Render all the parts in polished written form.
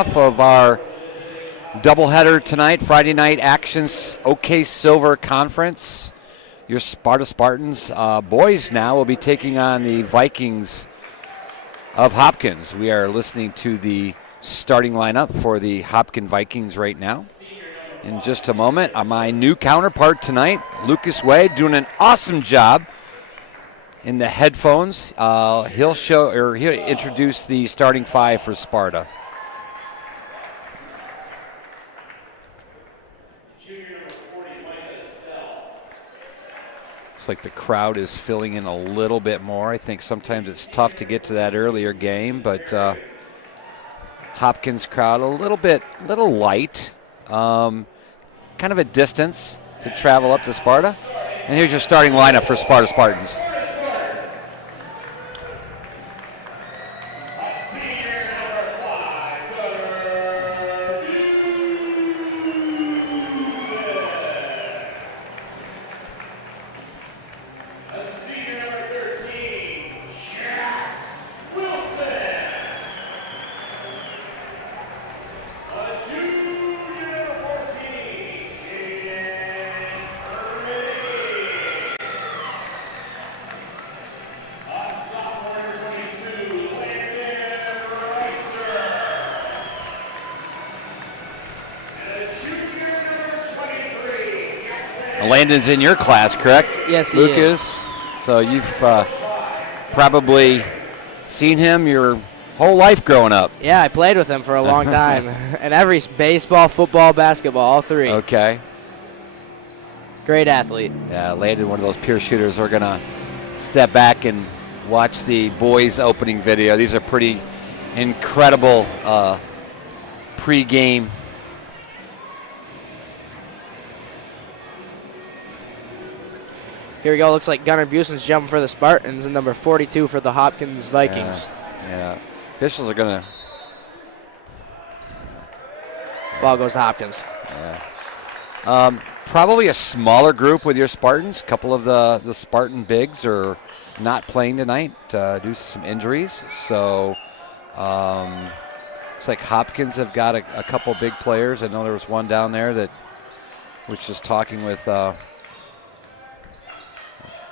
Of our doubleheader tonight, Friday night actions, OK Silver Conference. Your Sparta Spartans boys now will be taking on the Vikings of Hopkins. We are listening to the starting lineup for the Hopkins Vikings right now. In just a moment, my new counterpart tonight, Lucas Wade, doing an awesome job in the headphones. He'll introduce the starting five for Sparta. Looks like the crowd is filling in a little bit more. I think sometimes it's tough to get to that earlier game, but Hopkins crowd a little light. Kind of a distance to travel up to Sparta. And here's your starting lineup for Sparta Spartans. Landon's in your class, correct? Yes, Lucas? he is. So you've probably seen him your whole life growing up. Yeah, I played with him for a long time. And every baseball, football, basketball, all three. Okay. Great athlete. Yeah, Landon, one of those pure shooters. We're going to step back and watch the boys' opening video. These are pretty incredible pre-game. Here we go. Looks like Gunnar Buson's jumping for the Spartans and number 42 for the Hopkins Vikings. Yeah. Officials are going to. Ball goes to Hopkins. Yeah. Probably a smaller group with your Spartans. A couple of the Spartan bigs are not playing tonight due to some injuries. So looks like Hopkins have got a couple big players. I know there was one down there that was just talking with.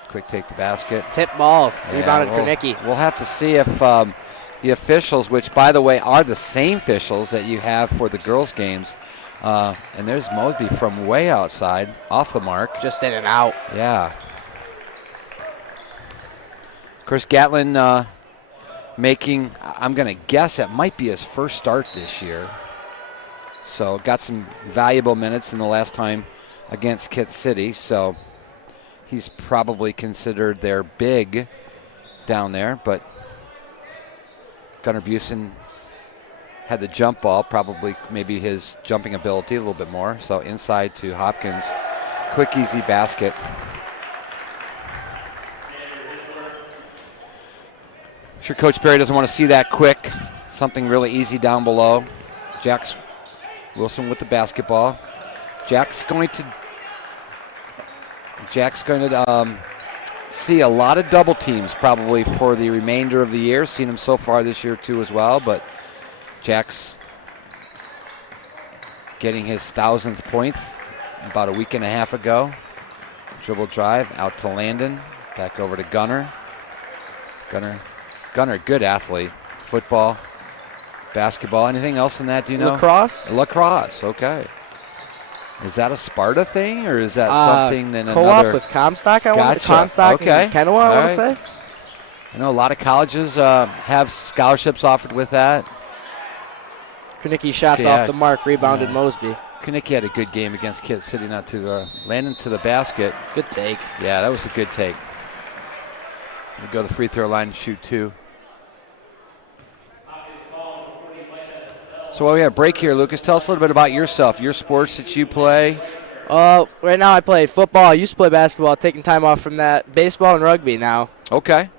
Quick take the basket. Tip ball. Rebounded Kornicki. We'll have to see if the officials, which, by the way, are the same officials that you have for the girls' games, and there's Mosby from way outside, off the mark. Just in and out. Yeah. Of course, Gatlin making, I'm going to guess it might be his first start this year. So got some valuable minutes in the last time against Kit City, so he's probably considered their big down there, but Gunnar Buson had the jump ball, probably maybe his jumping ability a little bit more. So inside to Hopkins. Quick, easy basket. I'm sure Coach Berry doesn't want to see that quick. Something really easy down below. Jax Wilson with the basketball. Jack's going to see a lot of double teams probably for the remainder of the year. Seen him so far this year too as well, but Jack's getting his 1,000th point about a week and a half ago. Dribble drive out to Landon, back over to Gunnar. Gunnar, good athlete. Football, basketball, anything else in that, do you know? Lacrosse, okay. Is that a Sparta thing, or is that something in co-op another? Co-op with Comstock, I want to Comstock and Kennewa, I want to say. I know a lot of colleges have scholarships offered with that. Kornicki shots off the mark, rebounded Mosby. Kornicki had a good game against Kit City, not to Landon to the basket. Good take. Yeah, that was a good take. We'll go to the free throw line and shoot two. So while we have a break here, Lucas, tell us a little bit about yourself, your sports that you play. Right now I play football. I used to play basketball, taking time off from that. Baseball and rugby now. Okay.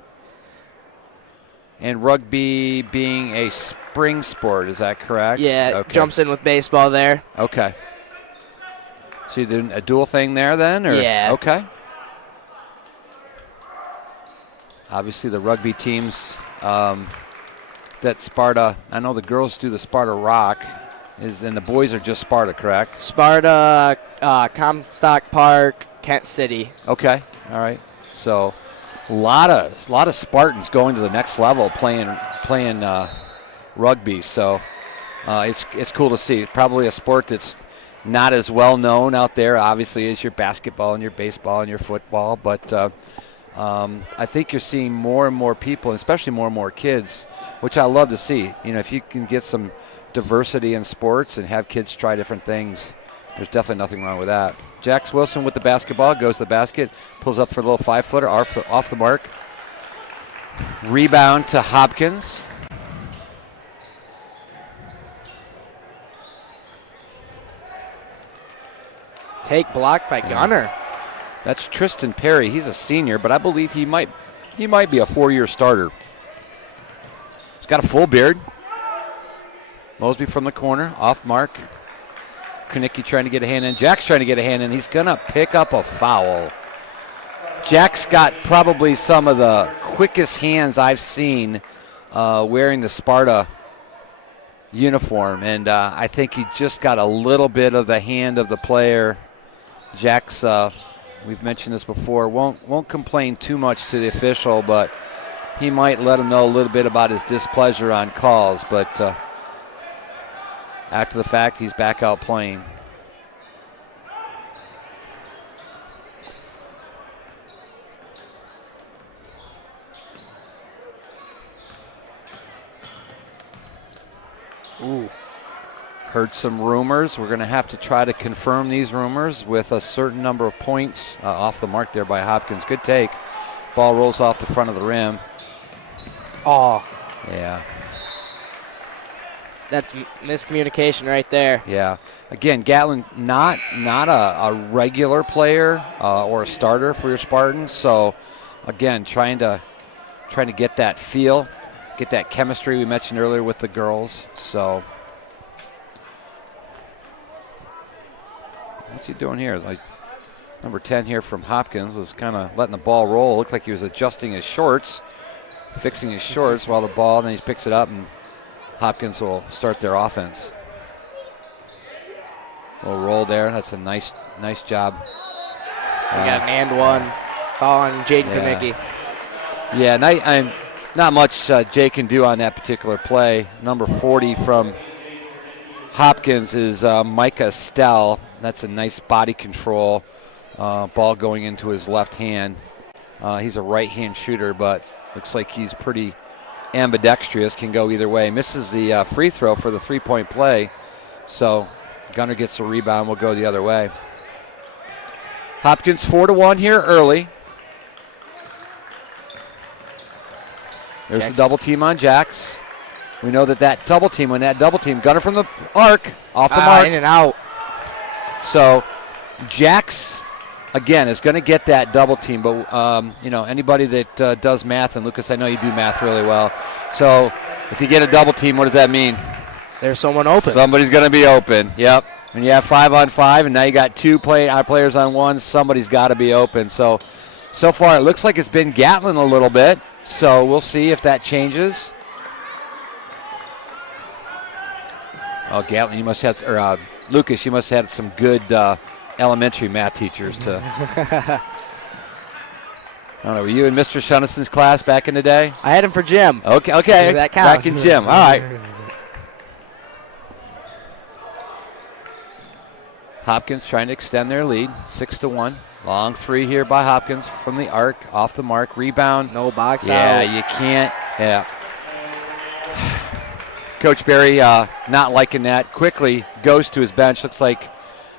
And rugby being a spring sport, is that correct? Yeah, okay. Jumps in with baseball there. Okay. So you're doing a dual thing there then? Or? Yeah. Okay. Obviously the rugby teams that Sparta, I know the girls do the Sparta Rock, and the boys are just Sparta, correct? Sparta, Comstock Park, Kent City. Okay, all right. So a lot of Spartans going to the next level playing rugby. So it's cool to see. Probably a sport that's not as well known out there, obviously, as your basketball and your baseball and your football. But I think you're seeing more and more people, especially more and more kids, which I love to see. You know, if you can get some diversity in sports and have kids try different things, there's definitely nothing wrong with that. Jax Wilson with the basketball, goes to the basket, pulls up for a little 5-footer off the mark. Rebound to Hopkins. Take blocked by Gunner. That's Tristan Perry. He's a senior, but I believe he might be a 4-year starter. He's got a full beard. Mosby from the corner, off mark. Kunicki trying to get a hand in. Jack's trying to get a hand in. He's going to pick up a foul. Jack's got probably some of the quickest hands I've seen wearing the Sparta uniform, and I think he just got a little bit of the hand of the player. Jack's, we've mentioned this before, won't complain too much to the official, but he might let him know a little bit about his displeasure on calls. But after the fact, he's back out playing. Ooh. Heard some rumors. We're going to have to try to confirm these rumors with a certain number of points off the mark there by Hopkins. Good take. Ball rolls off the front of the rim. Oh. Yeah. That's miscommunication right there. Yeah. Again, Gatlin, not a regular player or a starter for your Spartans. So, again, trying to get that feel, get that chemistry we mentioned earlier with the girls. So, what's he doing here? Like number 10 here from Hopkins was kind of letting the ball roll. It looked like he was adjusting his shorts, fixing his shorts while the ball, and then he picks it up, and Hopkins will start their offense. Little roll there. That's a nice job. We got an and one. Foul on Jaden Kunicki. Yeah, not much Jay can do on that particular play. Number 40 from Hopkins is Micah Estelle. That's a nice body control. Ball going into his left hand. He's a right-hand shooter, but looks like he's pretty ambidextrous, can go either way. Misses the free throw for the three-point play, so Gunner gets the rebound, will go the other way. Hopkins 4-1 here early. There's the double team on Jax. We know that double team, Gunner from the arc, off the mark. In and out. So Jax, again, is going to get that double team, but anybody that does math, and Lucas, I know you do math really well. So if you get a double team, what does that mean? There's someone open. Somebody's going to be open. Yep. And you have 5-on-5, and now you got two players on one. Somebody's got to be open. So far it looks like it's been Gatlin a little bit. So we'll see if that changes. Oh, Gatlin, Lucas, you must have had some good elementary math teachers to. I don't know, were you in Mr. Shunison's class back in the day? I had him for gym. Okay. That counts. Back in gym. All right. Hopkins trying to extend their lead, 6-1. Long three here by Hopkins from the arc, off the mark, rebound. No box out. Yeah, you can't. Yeah. Coach Barry not liking that. Quickly goes to his bench. Looks like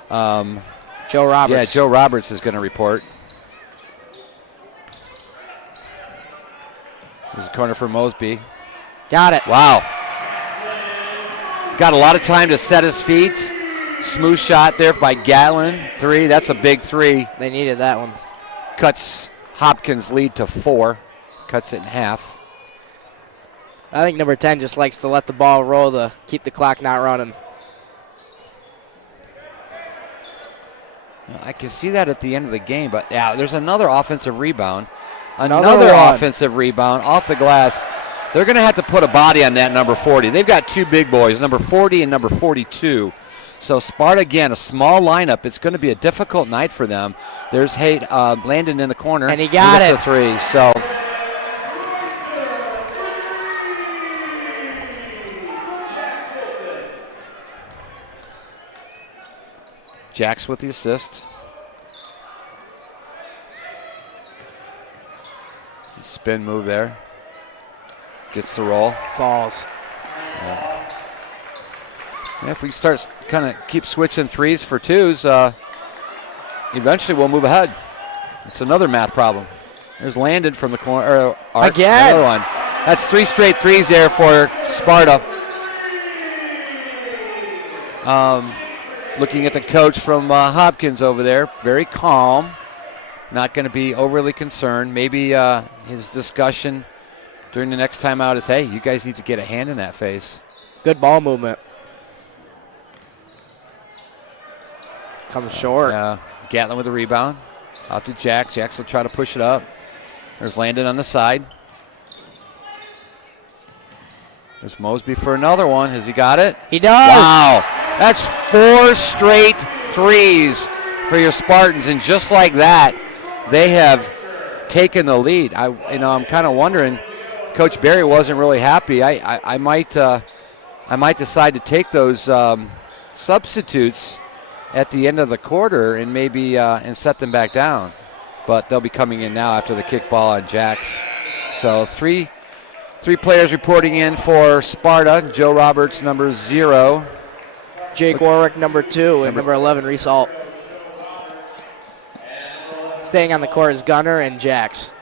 Joe Roberts. Yeah, Joe Roberts is going to report. There's a corner for Mosby. Got it. Wow. Got a lot of time to set his feet. Smooth shot there by Gatlin. Three. That's a big three. They needed that one. Cuts Hopkins' lead to 4. Cuts it in half. I think number 10 just likes to let the ball roll to keep the clock not running. I can see that at the end of the game, but yeah, there's another offensive rebound. Another Offensive rebound off the glass. They're going to have to put a body on that number 40. They've got two big boys, number 40 and number 42. So Sparta, again, a small lineup. It's going to be a difficult night for them. There's Landon in the corner. And he got it. A three. So Jax with the assist. Spin move there. Gets the roll. Falls. Yeah, if we start kind of keep switching threes for twos, eventually we'll move ahead. It's another math problem. There's Landon from the corner. Again. Another one. That's 3 straight threes there for Sparta. Looking at the coach from Hopkins over there, very calm. Not going to be overly concerned. Maybe his discussion during the next time out is, hey, you guys need to get a hand in that face. Good ball movement. Comes short. Yeah. Gatlin with the rebound. Out to Jack. Jax will try to push it up. There's Landon on the side. There's Mosby for another one. Has he got it? He does. Wow. That's 4 straight threes for your Spartans. And just like that, they have taken the lead. I'm kind of wondering, Coach Barry wasn't really happy. I might decide to take those substitutes at the end of the quarter and maybe and set them back down. But they'll be coming in now after the kick ball on Jax. So three players reporting in for Sparta. Joe Roberts, number 0. Jake Warwick, number 2, and number 11, Reese Alt. Staying on the court is Gunner and Jax.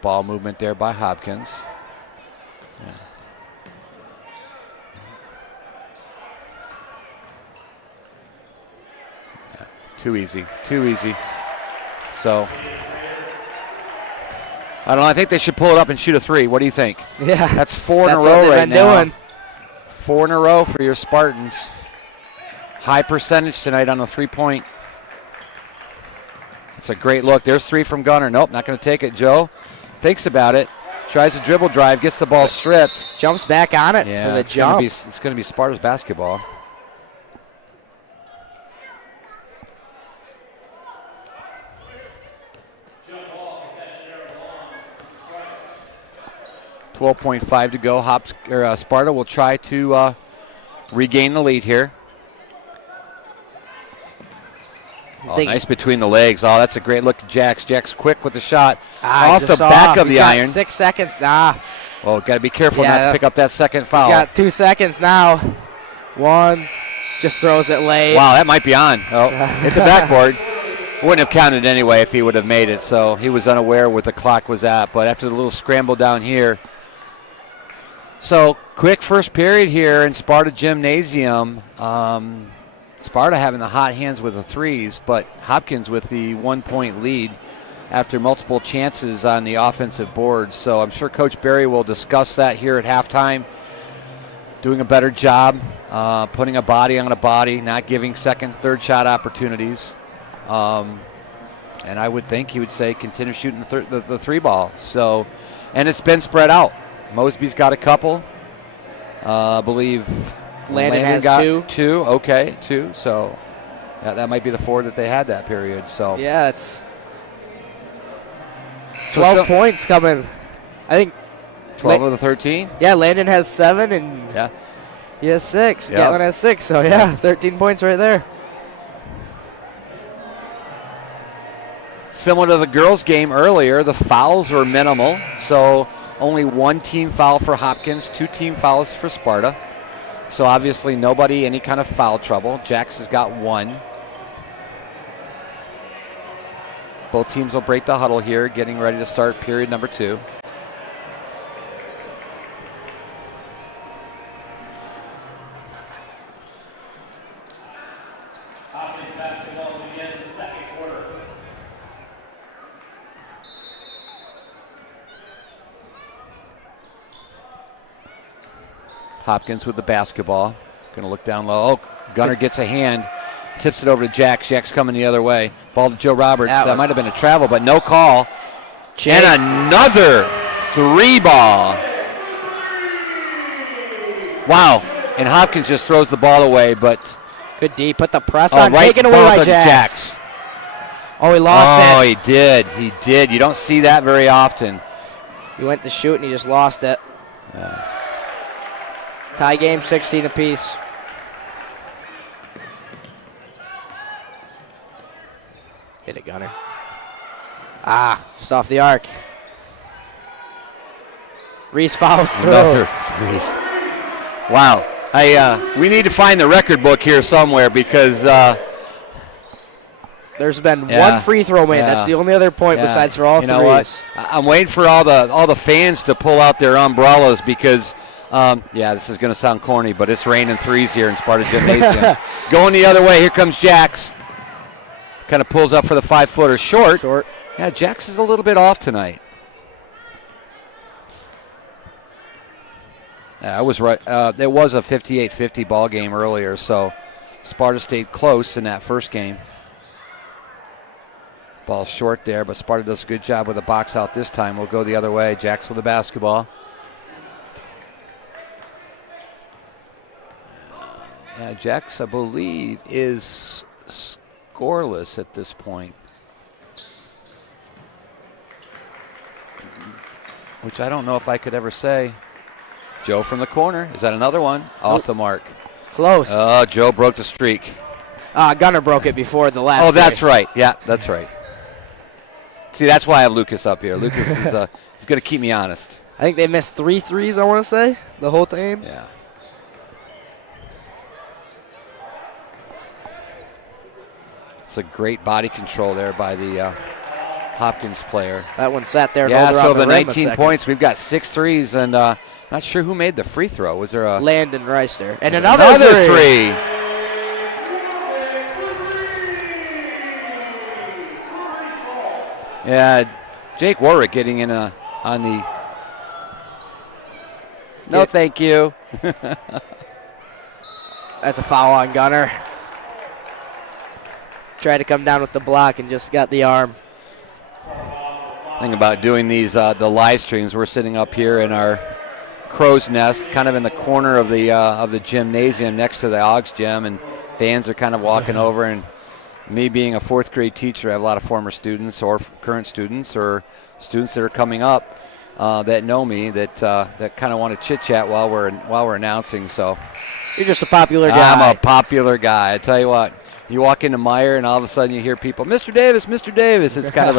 Ball movement there by Hopkins. Yeah. Yeah. Too easy. So, I don't know. I think they should pull it up and shoot a 3. What do you think? Yeah. That's 4 in a That's row what they've right been now. doing. 4 in a row for your Spartans. High percentage tonight on the 3-point. It's a great look. There's 3 from Gunner. Nope, not going to take it. Joe thinks about it. Tries a dribble drive. Gets the ball stripped. Jumps back on it Yeah, for the it's jump. It's going to be Sparta's basketball. .5 to go. Sparta will try to regain the lead here. Oh, nice between the legs. Oh, that's a great look at Jax. Jax quick with the shot. Off the back of the iron. 6 seconds. Nah. Well, got to be careful not to pick up that second foul. He's got 2 seconds now. 1. Just throws it late. Wow, that might be on. Oh, hit the backboard. Wouldn't have counted anyway if he would have made it. So he was unaware what the clock was at. But after the little scramble down here. So quick first period here in Sparta Gymnasium. Sparta having the hot hands with the threes, but Hopkins with the 1-point lead after multiple chances on the offensive board. So I'm sure Coach Barry will discuss that here at halftime. Doing a better job, putting a body on a body, not giving second, third shot opportunities. And I would think he would say continue shooting the 3 ball. So, and it's been spread out. Mosby's got a couple. I believe Landon has got 2. 2. Okay, 2. So that might be the 4 that they had that period. So yeah, it's 12 points coming. I think 12 of the 13. Yeah, Landon has 7 and he has 6. Yep. Gatlin has 6. So yeah, 13 points right there. Similar to the girls' game earlier, the fouls were minimal. So only 1 team foul for Hopkins, 2 team fouls for Sparta. So obviously nobody any kind of foul trouble. Jax has got 1. Both teams will break the huddle here, getting ready to start period number 2. Hopkins with the basketball. Going to look down low. Oh, Gunner gets a hand. Tips it over to Jax. Jax coming the other way. Ball to Joe Roberts. That might have been a travel, but no call. Jake. And another 3-ball. Wow. And Hopkins just throws the ball away, but Good D. Put the press on. right Taken away by both on Jax. Oh, he lost Oh, it. he did. He did. You don't see that very often. He went to shoot and he just lost it. Tie game, 16 apiece. Hit it, Gunner. Just off the arc. Reese follows through. Another 3. Wow. We need to find the record book here somewhere because There's been one free throw made. That's the only other point besides for all you know threes. what? I'm waiting for all the fans to pull out their umbrellas because this is going to sound corny, but it's raining threes here in Sparta Gymnasium. Going the other way, here comes Jax. Kind of pulls up for the 5-footer short. Yeah, Jax is a little bit off tonight. Yeah, I was right. There was a 58-50 ball game earlier, so Sparta stayed close in that first game. Ball short there, but Sparta does a good job with the box out this time. We'll go the other way. Jax with the basketball. Yeah, Jax, I believe, is scoreless at this point, which I don't know if I could ever say. Joe from the corner. Is that another one? Off the mark. Close. Joe broke the streak. Gunner broke it before the last. Oh, that's right. Yeah, that's right. See, that's why I have Lucas up here. Lucas is he's going to keep me honest. I think they missed 3 threes, I want to say, the whole game. Yeah. It's a great body control there by the Hopkins player. That one sat there. Yeah, so the rim 19 points, we've got 6 threes, and not sure who made the free throw. Was there a Landon Reister. And another three. Yeah, Jake Warwick getting in on the. No, thank you. That's a foul on Gunner. Tried to come down with the block and just got the arm. Thing about doing these the live streams, we're sitting up here in our crow's nest, kind of in the corner of the gymnasium next to the Augs gym, and fans are kind of walking over. And me being a 4th grade teacher, I have a lot of former students or current students or students that are coming up that know me that kind of want to chit chat while we're announcing. So you're just a popular guy. I'm a popular guy. I tell you what. You walk into Meyer and all of a sudden you hear people, Mr. Davis, Mr. Davis. It's kind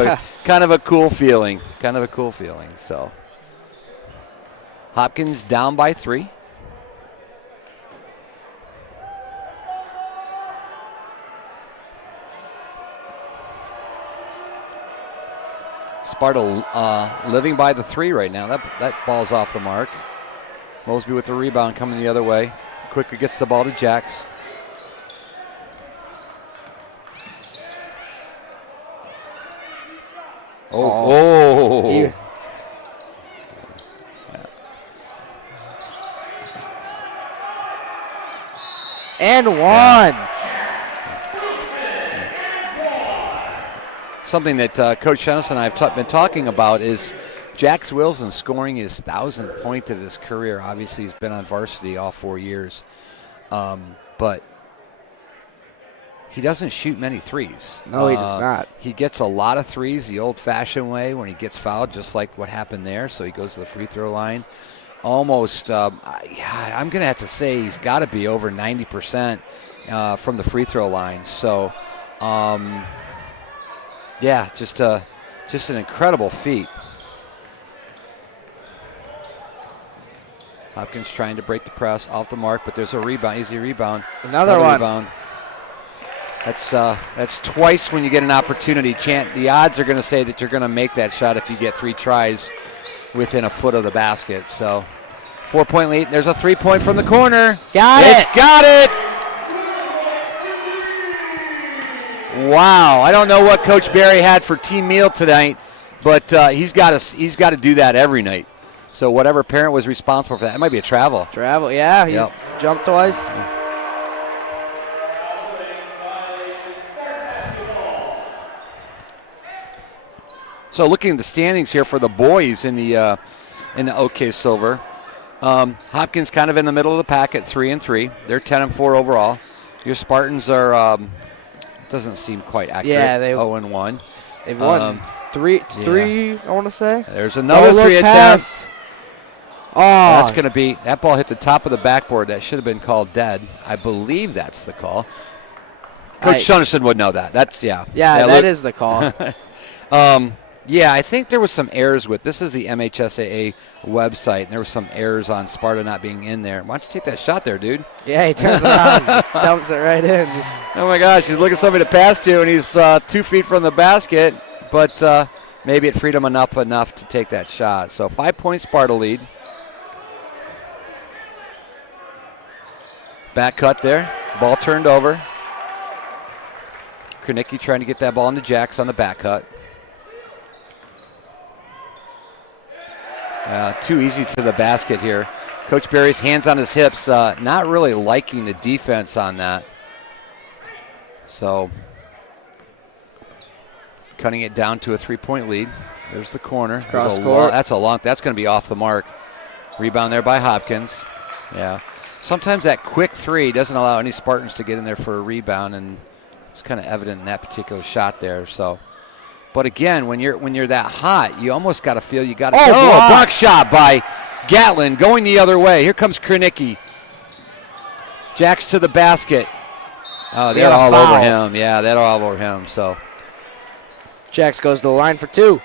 of a cool feeling. Kind of a cool feeling. So Hopkins down by 3. Sparta living by the 3 right now. That ball's off the mark. Mosby with the rebound coming the other way. Quicker gets the ball to Jax. Oh. And one. Yeah. Something that Coach Shennis and I have been talking about is Jax Wilson scoring his 1,000th point of his career. Obviously, he's been on varsity all 4 years. But he doesn't shoot many threes. No, he does not. He gets a lot of threes the old-fashioned way when he gets fouled, just like what happened there. So he goes to the free throw line. Almost, I'm going to have to say he's got to be over 90% from the free throw line. So, just an incredible feat. Hopkins trying to break the press off the mark, but there's a rebound, easy rebound. Another one. Rebound. That's twice when you get an opportunity. The odds are going to say that you're going to make that shot if you get 3 tries within a foot of the basket. So 4-point lead. There's a 3-point from the corner. It's got it. Wow. I don't know what Coach Barry had for team meal tonight, but he's got to do that every night. So whatever parent was responsible for that, it might be a travel. Travel, yeah. He's jumped twice. So looking at the standings here for the boys in the OK Silver, Hopkins kind of in the middle of the pack at 3-3. They're 10-4 overall. Your Spartans are doesn't seem quite accurate. Yeah, they 0-1. They've won three. I want to say. There's another three attempts. Oh, That's going to be, that ball hit the top of the backboard. That should have been called dead. I believe that's the call. Coach Shunison would know that. Yeah, that is the call. Yeah, I think there was some errors with, this is the MHSAA website, and there were some errors on Sparta not being in there. Why don't you take that shot there, dude? Yeah, he turns around and dumps it right in. Oh my gosh, he's looking for somebody to pass to, and he's 2 feet from the basket, but maybe it freed him enough to take that shot. So 5-point Sparta lead. Back cut there, ball turned over. Kranicki trying to get that ball into Jacks on the back cut. Too easy to the basket here. Coach Berry's hands on his hips, not really liking the defense on that. So cutting it down to a 3-point lead. There's the corner. Cross court. That's going to be off the mark. Rebound there by Hopkins. Yeah. Sometimes that quick three doesn't allow any Spartans to get in there for a rebound, and it's kind of evident in that particular shot there. So, but again, when you're that hot, you almost got to feel you got to go. Block shot by Gatlin going the other way. Here comes Kranicki. Jacks to the basket. Oh, they're all over him. Yeah, they're all over him. So Jacks goes to the line for 2.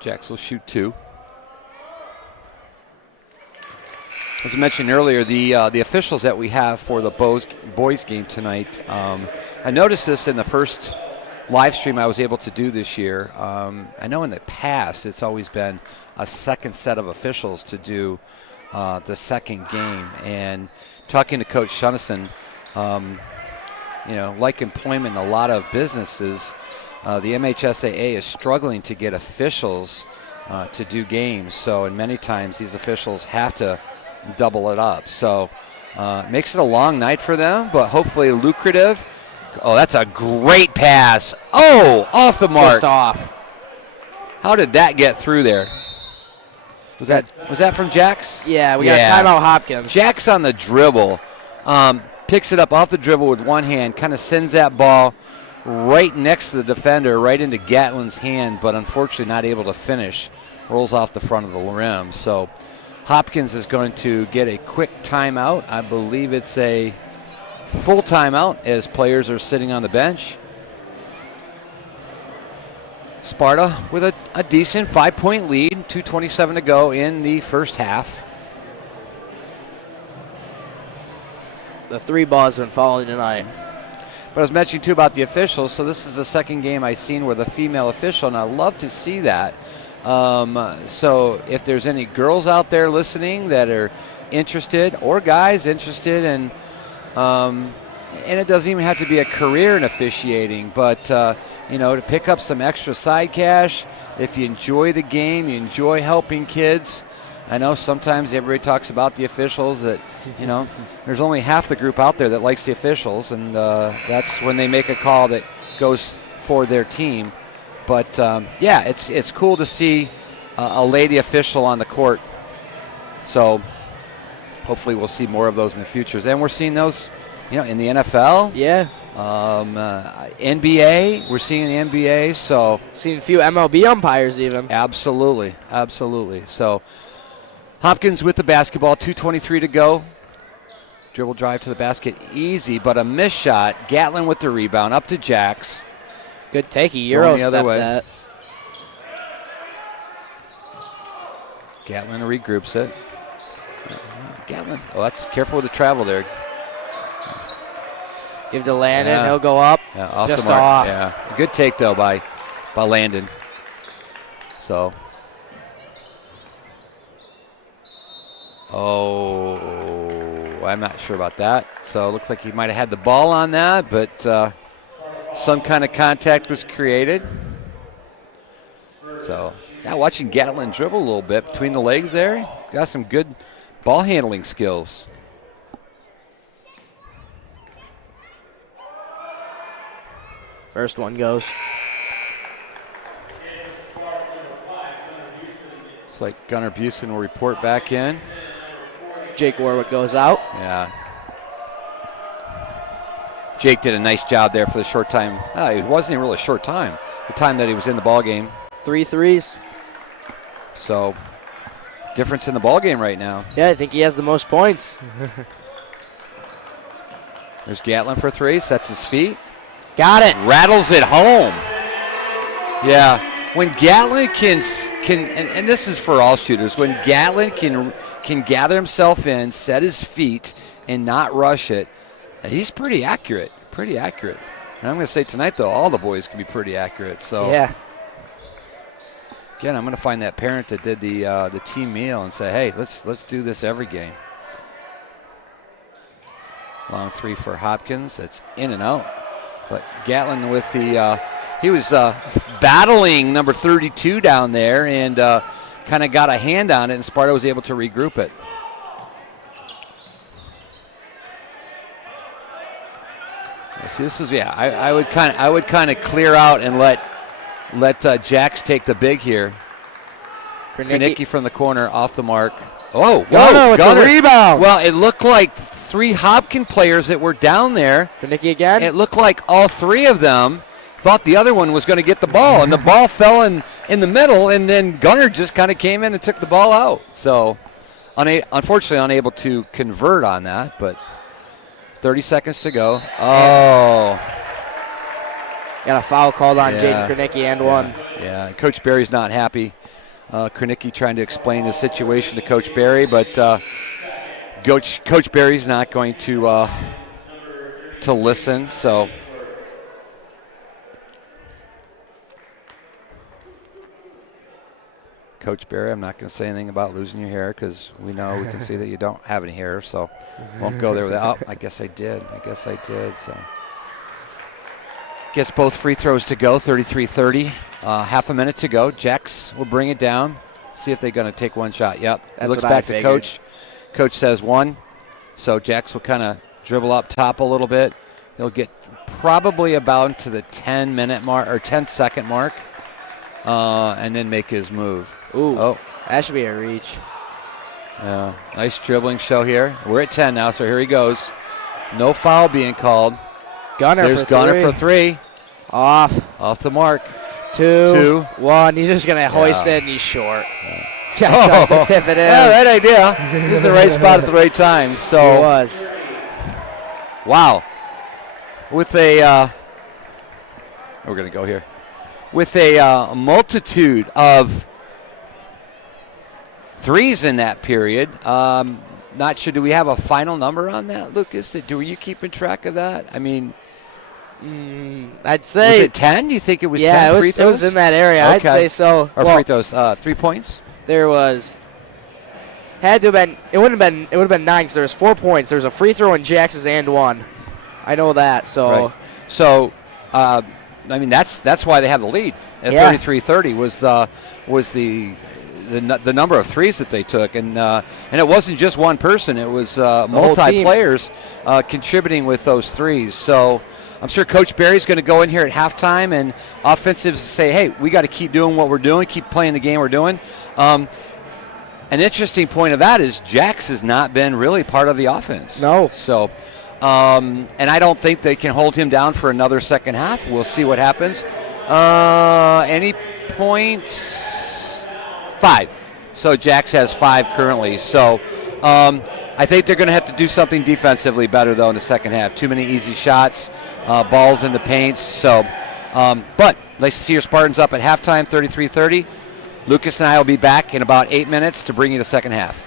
Jacks will shoot 2. As I mentioned earlier, the officials that we have for the boys game tonight, I noticed this in the first live stream I was able to do this year. I know in the past it's always been a second set of officials to do the second game. And talking to Coach Shunison, like employment in a lot of businesses, the MHSAA is struggling to get officials to do games. So, and many times these officials have to double it up. So, makes it a long night for them, but hopefully lucrative. Oh, that's a great pass. Oh, off the mark. Just off. How did that get through there? Was that from Jacks? Yeah, we got timeout Hopkins. Jacks on the dribble. Picks it up off the dribble with one hand, kind of sends that ball right next to the defender, right into Gatlin's hand, but unfortunately not able to finish. Rolls off the front of the rim. So Hopkins is going to get a quick timeout. I believe it's a full timeout as players are sitting on the bench. Sparta with a decent 5-point lead, 2:27 to go in the first half. The 3 ball has been falling tonight. But I was mentioning, too, about the officials. So this is the second game I've seen with a female official, and I love to see that. So if there's any girls out there listening that are interested, or guys interested in, and it doesn't even have to be a career in officiating, but, to pick up some extra side cash, if you enjoy the game, you enjoy helping kids. I know sometimes everybody talks about the officials that, there's only half the group out there that likes the officials, and that's when they make a call that goes for their team. But, it's cool to see a lady official on the court. So hopefully we'll see more of those in the future. And we're seeing those, in the NFL. Yeah. NBA, we're seeing the NBA. So seen a few MLB umpires even. Absolutely. So Hopkins with the basketball, 2:23 to go. Dribble drive to the basket, easy, but a missed shot. Gatlin with the rebound, up to Jacks. Good take, a Euro step that. Gatlin regroups it. Gatlin, that's careful with the travel there. Give to Landon, he'll go up. Yeah, off just the mark. off. Yeah, good take though by Landon. So. Oh, I'm not sure about that. So it looks like he might have had the ball on that, but some kind of contact was created. So Yeah, watching Gatlin dribble a little bit between the legs there. Got some good ball handling skills. First one goes. It's like Gunnar Busen will report back in. Jake Warwick goes out. Yeah. Jake did a nice job there for the short time. It wasn't even really a short time. The time that he was in the ball game. 3 threes. So, difference in the ball game right now. Yeah, I think he has the most points. There's Gatlin for three. Sets his feet. Got it. Rattles it home. Yeah. When Gatlin can and this is for all shooters, when Gatlin can gather himself in, set his feet, and not rush it, he's pretty accurate. Pretty accurate. And I'm going to say tonight, though, all the boys can be pretty accurate. So yeah. Again, I'm going to find that parent that did the team meal and say, hey, let's do this every game. Long three for Hopkins. That's in and out. But Gatlin with the he was battling number 32 down there and kind of got a hand on it, and Sparta was able to regroup it. See, this is I would kind of clear out and let Jax take the big here. Kranicki from the corner, off the mark. Oh, Gunnar with the rebound. Well, it looked like three Hopkins players that were down there. Kranicki again. It looked like all three of them thought the other one was going to get the ball, and the ball fell in the middle, and then Gunnar just kind of came in and took the ball out. So, unfortunately, unable to convert on that, but 30 seconds to go. Oh. Got a foul called on Jaden Kranicki and one. Yeah, Coach Barry's not happy. Kranicki trying to explain the situation to Coach Barry, but Coach Barry's not going to listen. So Coach Barry, I'm not going to say anything about losing your hair because we can see that you don't have any hair, so won't go there with that. Oh, I guess I did. So gets both free throws to go, 33-30. Half a minute to go. Jax will bring it down. See if they're going to take one shot. Yep. That's looks what back I to figured. Coach. Coach says one. So Jax will kind of dribble up top a little bit. He'll get probably about to the 10-minute mark or 10-second mark, and then make his move. Ooh. Oh, that should be a reach. Nice dribbling show here. We're at 10 now, so here he goes. No foul being called. There's Gunnar for three. Off the mark. Two. One. He's just going to hoist it, and he's short. Tries to tip it in. Yeah, right idea. He's in the right spot at the right time. So he was. Wow. With a we're going to go here. With a multitude of threes in that period. Not sure. Do we have a final number on that, Lucas? Were you keeping track of that? I mean, I'd say. Was it 10? Do you think it was 10 free throws? It was in that area. Okay. I'd say so. Or free throws. 3 points? There was. Had to have been. It would have been 9 because there was 4 points. There was a free throw in Jax's and one. I know that. So. Right. So, I mean, that's why they have the lead at 33-30 was the number of threes that they took, and it wasn't just one person; it was multi players contributing with those threes. So I'm sure Coach Barry's going to go in here at halftime and offensives say, "Hey, we got to keep doing what we're doing, keep playing the game we're doing." An interesting point of that is Jax has not been really part of the offense. No. So, and I don't think they can hold him down for another second half. We'll see what happens. Any points? 5. So Jax has 5 currently. So I think they're going to have to do something defensively better, though, in the second half. Too many easy shots, balls in the paints. So, but nice to see your Spartans up at halftime, 33-30. Lucas and I will be back in about 8 minutes to bring you the second half.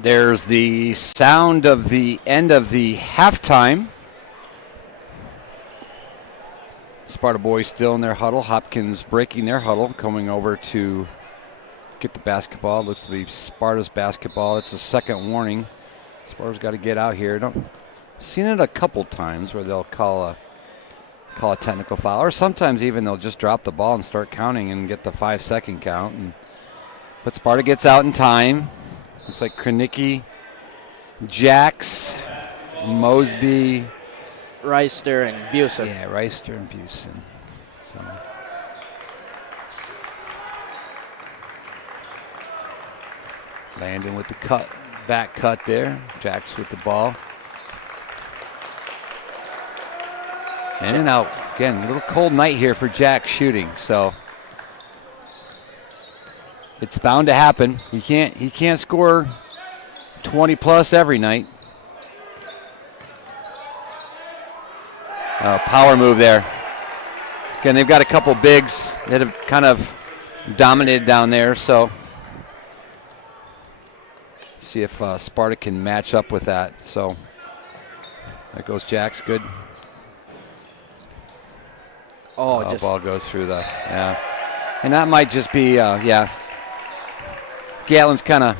There's the sound of the end of the halftime. Sparta boys still in their huddle. Hopkins breaking their huddle, coming over to get the basketball. Looks to be Sparta's basketball. It's a second warning. Sparta's got to get out here. Seen it a couple times where they'll call a technical foul, or sometimes even they'll just drop the ball and start counting and get the 5-second count. But Sparta gets out in time. Looks like Krenicki, Jacks, Mosby, Reister and Busen. Yeah, Reister and Busen. So. Landon with the back cut there. Jacks with the ball. In and out. Again, a little cold night here for Jack shooting, so it's bound to happen. He can't score 20 plus every night. Power move there. Again, they've got a couple bigs that have kind of dominated down there, so see if Sparta can match up with that. So there goes Jack's good. Oh, ball goes through the, and that might just be, Gatlin's kind of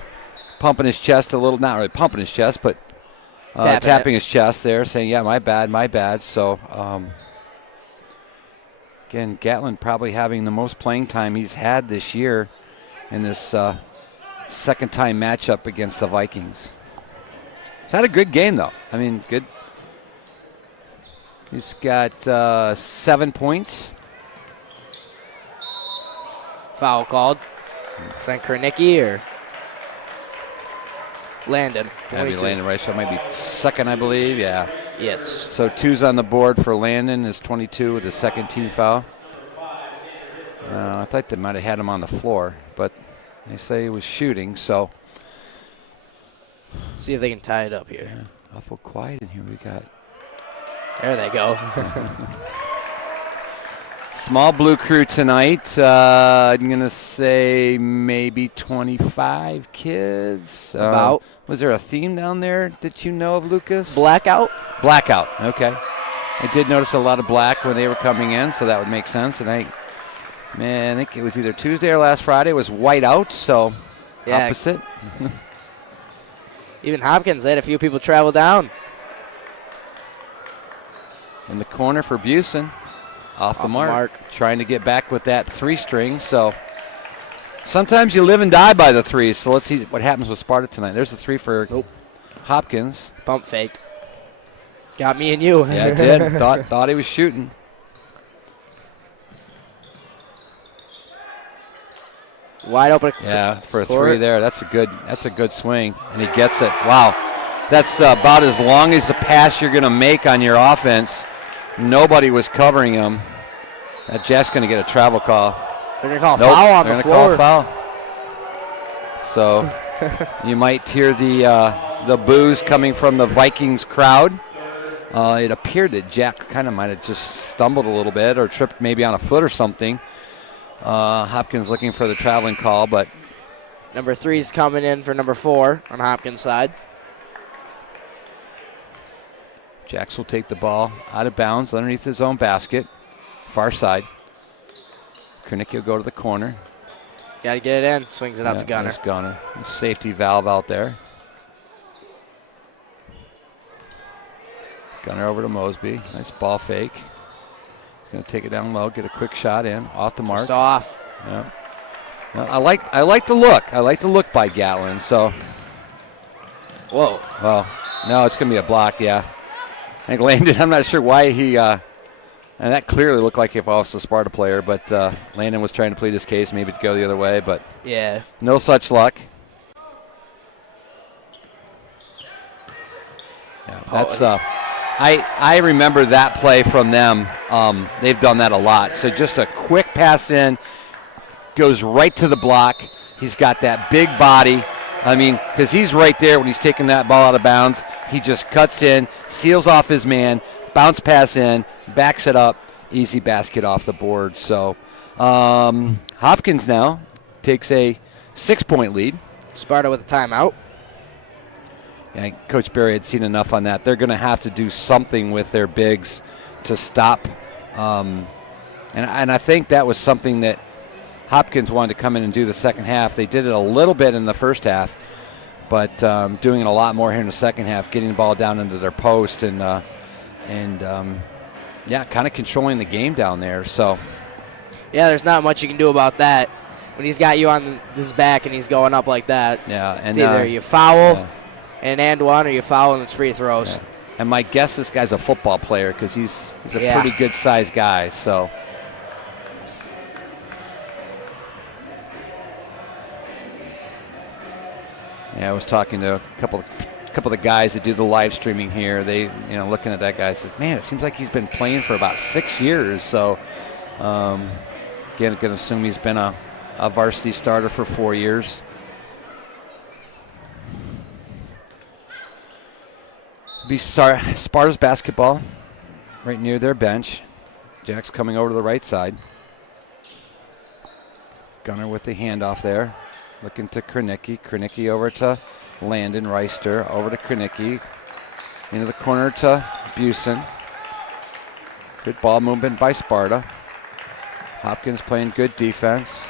pumping his chest a little, not really pumping his chest, but tapping his chest there, saying, yeah, my bad. So, again, Gatlin probably having the most playing time he's had this year in this second-time matchup against the Vikings. He's had a good game, though. I mean, good. He's got 7 points. Foul called. Is that Krenicki or Landon? That'd be Landon, right? So it might be second, I believe. Yeah. Yes. So 2's on the board for Landon. Is 22 with his second team foul. I thought they might have had him on the floor, but they say he was shooting. So see if they can tie it up here. Yeah, awful quiet in here. We got. There they go. Small blue crew tonight. I'm going to say maybe 25 kids. About. Was there a theme down there that you know of, Lucas? Blackout? Blackout, okay. I did notice a lot of black when they were coming in, so that would make sense. And I think it was either Tuesday or last Friday. It was white out, so yeah, opposite. Even Hopkins, they had a few people travel down. In the corner for Busen. Off the mark. Trying to get back with that 3-string. So sometimes you live and die by the threes. So let's see what happens with Sparta tonight. There's a 3 for Hopkins. Pump fake. Got me and you. Yeah, it did. Thought he was shooting. Wide open. Yeah, for a 3 there. That's a good swing. And he gets it. Wow. That's about as long as the pass you're going to make on your offense. Nobody was covering him. Jack's going to get a travel call. They're going to call a foul on the floor. They're going to call a foul. So you might hear the boos coming from the Vikings crowd. It appeared that Jack kind of might have just stumbled a little bit or tripped maybe on a foot or something. Hopkins looking for the traveling call, but number 3 is coming in for number 4 on Hopkins' side. Jax will take the ball out of bounds underneath his own basket. Far side. Krenicki will go to the corner. Got to get it in. Swings it out to Gunner. There's Gunner. Safety valve out there. Gunner over to Mosby. Nice ball fake. He's going to take it down low, get a quick shot in. Off the mark. Just off. Yeah. I like the look. I like the look by Gatlin. So. Whoa. Well, no, it's going to be a block, yeah. I think Landon, I'm not sure why he, and that clearly looked like if I was a Sparta player, but Landon was trying to plead his case, maybe to go the other way, but yeah, no such luck. Yeah, that's I remember that play from them. They've done that a lot. So just a quick pass in, goes right to the block. He's got that big body. I mean, because he's right there when he's taking that ball out of bounds. He just cuts in, seals off his man, bounce pass in, backs it up, easy basket off the board. So Hopkins now takes a 6-point lead. Sparta with a timeout. And Coach Berry had seen enough on that. They're going to have to do something with their bigs to stop. And I think that was something that Hopkins wanted to come in and do the second half. They did it a little bit in the first half, but doing it a lot more here in the second half, getting the ball down into their post and kind of controlling the game down there. So, yeah, there's not much you can do about that when he's got you on his back and he's going up like that. Yeah, and it's either you foul and one, or you foul and it's free throws. Yeah. And my guess, this guy's a football player because he's a pretty good sized guy. So. Yeah, I was talking to a couple of the guys that do the live streaming here. They, looking at that guy, said, "Man, it seems like he's been playing for about 6 years." So, again, going to assume he's been a varsity starter for 4 years. Be Sparta's basketball, right near their bench. Jack's coming over to the right side. Gunner with the handoff there. Looking to Krenicki. Krenicki over to Landon Reister. Over to Krenicki. Into the corner to Busen. Good ball movement by Sparta. Hopkins playing good defense.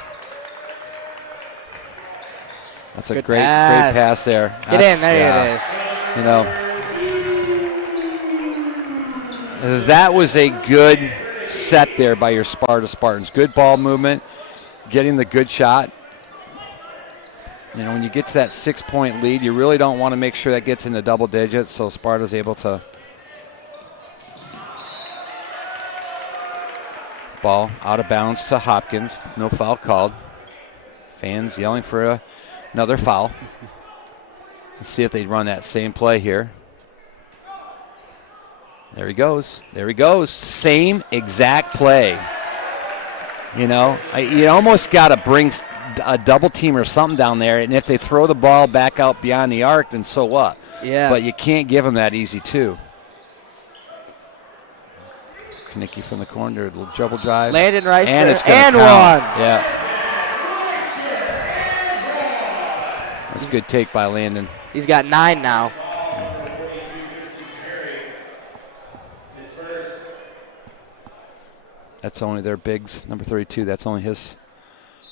That's a great pass there. Get in. There it is. That was a good set there by your Sparta Spartans. Good ball movement. Getting the good shot. When you get to that 6-point lead, you really don't want to make sure that gets into double digits, so Sparta's able to. Ball out of bounds to Hopkins. No foul called. Fans yelling for another foul. Let's see if they run that same play here. There he goes. There he goes. Same exact play. You almost got to bring a double team or something down there, and if they throw the ball back out beyond the arc, then so what? Yeah. But you can't give them that easy, too. Krenicki from the corner, a little dribble drive. Landon Reister, and one. Yeah. That's a good take by Landon. He's got 9 now. That's only their bigs, number 32. That's only his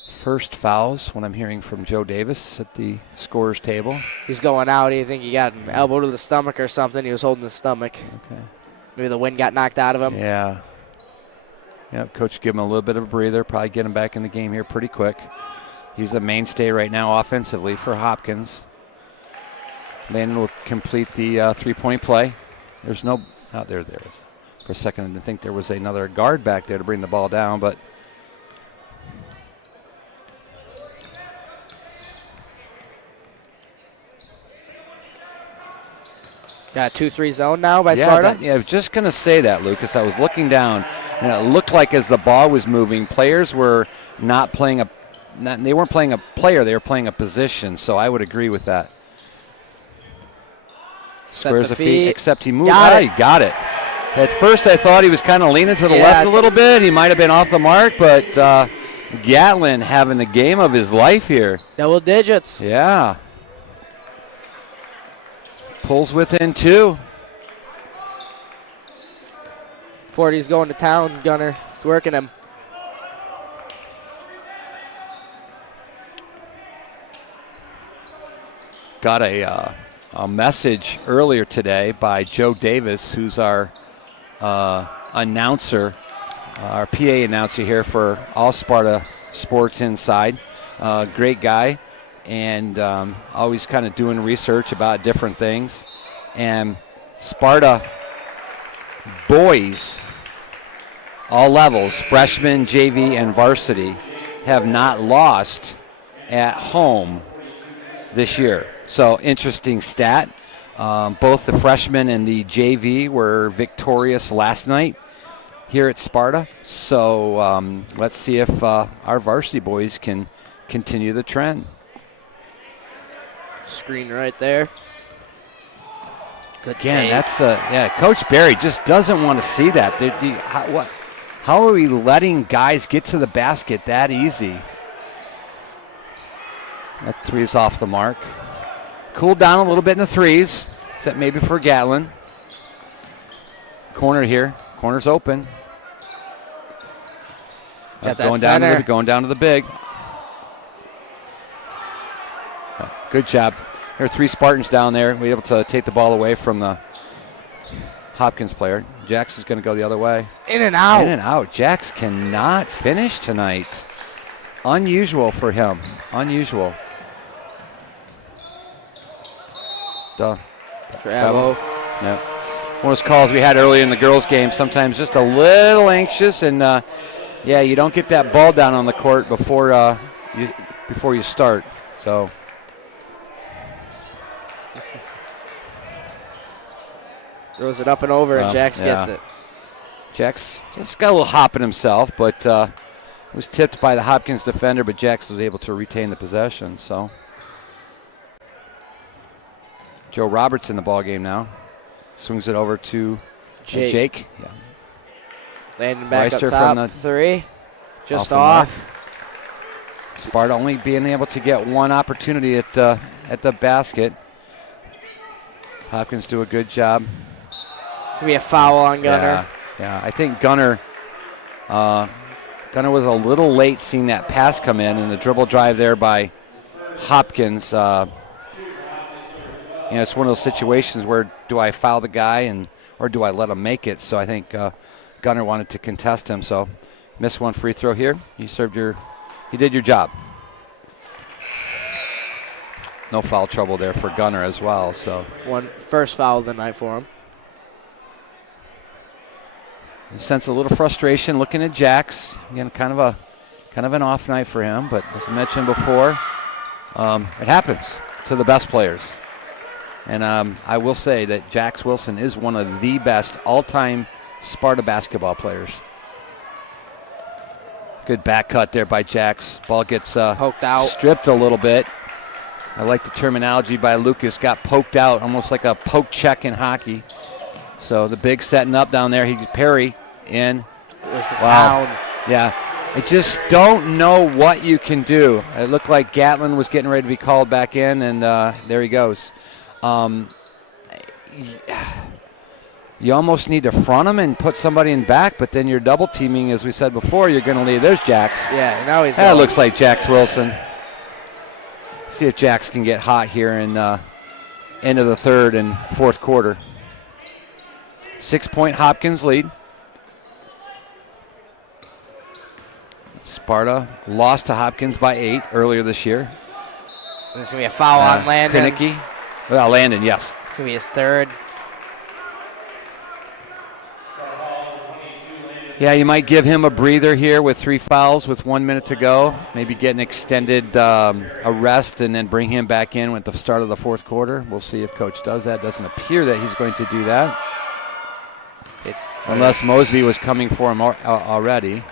first fouls, when I'm hearing from Joe Davis at the scorer's table. He's going out. I think he got an elbow to the stomach or something. He was holding the stomach. Okay. Maybe the wind got knocked out of him. Yeah. Yep, coach give him a little bit of a breather, probably get him back in the game here pretty quick. He's a mainstay right now offensively for Hopkins. Landon will complete the three-point play. There's no, there it is. For a second, I didn't think there was another guard back there to bring the ball down, but got a 2-3 zone now by Sparta? I was just going to say that, Lucas. I was looking down, and it looked like as the ball was moving, players were not playing they weren't playing a player, they were playing a position, so I would agree with that. Squares the feet, except he moved. He got it. At first, I thought he was kind of leaning to the left a little bit. He might have been off the mark, but Gatlin having the game of his life here. Double digits. Yeah. Pulls within 2. 40's going to town, Gunner. He's working him. Got a message earlier today by Joe Davis, who's our announcer, our PA announcer here for all Sparta Sports Inside. Great guy, and always kind of doing research about different things. And Sparta boys, all levels, freshman, JV, and varsity, have not lost at home this year. So interesting stat. Both the freshmen and the JV were victorious last night here at Sparta. So let's see if our varsity boys can continue the trend. Screen right there. Good Again, take. that's Coach Berry just doesn't want to see that. How are we letting guys get to the basket that easy? That 3 is off the mark. cooled down a little bit in the threes, except maybe for Gatlin. Corner here. Corner's open. Got that Going down to the big. Good job. There are 3 Spartans down there. We were able to take the ball away from the Hopkins player. Jax is going to go the other way. In and out. In and out. Jax cannot finish tonight. Unusual for him. Unusual. Travel. Yep. One of those calls we had earlier in the girls' game, sometimes just a little anxious, and yeah, you don't get that ball down on the court before you start. So throws it up and over, and Jax gets it. Jax just got a little hop in himself, but was tipped by the Hopkins defender, but Jax was able to retain the possession. So Joe Roberts in the ball game now. Swings it over to Jake. Yeah. Landing back Reister up top, from the 3. Just off. Sparta only being able to get one opportunity at the basket. Hopkins do a good job. It's going to be a foul on Gunner. Yeah, I think Gunner was a little late seeing that pass come in, and the dribble drive there by Hopkins. It's one of those situations where do I foul the guy or do I let him make it? So I think Gunner wanted to contest him, so missed one free throw here. You did your job. No foul trouble there for Gunner as well. So first foul of the night for him. You sense a little frustration looking at Jax. Again, kind of an off night for him, but as I mentioned before, it happens to the best players. And I will say that Jax Wilson is one of the best all-time Sparta basketball players. Good back cut there by Jax. Ball gets poked out, stripped a little bit. I like the terminology by Lucas. Got poked out, almost like a poke check in hockey. So the big setting up down there. Perry in. It was the town. Yeah. I just don't know what you can do. It looked like Gatlin was getting ready to be called back in, and there he goes. You almost need to front him and put somebody in back, but then you're double teaming, as we said before. You're going to leave. There's Jax. Yeah, now he's. That looks like Jax Wilson. See if Jax can get hot here in end of the third and fourth quarter. 6-point Hopkins lead. Sparta lost to Hopkins by 8 earlier this year. There's going to be a foul on Landon. Kinnicky. Well, Landon, yes. It's going to be his third. Yeah, you might give him a breather here with 3 fouls with 1 minute to go. Maybe get an extended a rest and then bring him back in at the start of the fourth quarter. We'll see if Coach does that. Doesn't appear that he's going to do that. Unless Mosby was coming for him already.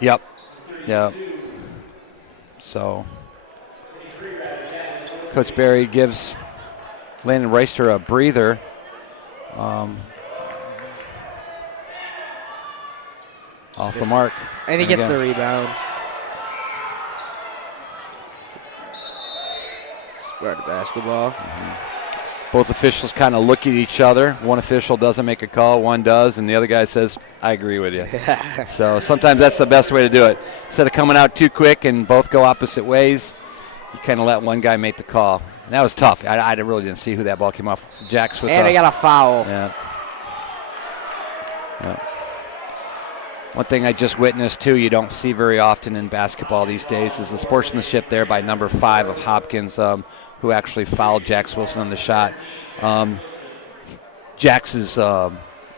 Yep. So Coach Barry gives Landon Reister a breather. Off the mark. And he gets the rebound. Sparta basketball. Both officials kind of look at each other. One official doesn't make a call, one does, and the other guy says, I agree with you. So sometimes that's the best way to do it. Instead of coming out too quick and both go opposite ways, you kind of let one guy make the call. And that was tough. I really didn't see who that ball came off. Jax with they got a foul. Yeah. One thing I just witnessed, too, you don't see very often in basketball these days is the sportsmanship there by number 5 of Hopkins, who actually fouled Jax Wilson on the shot. Jax's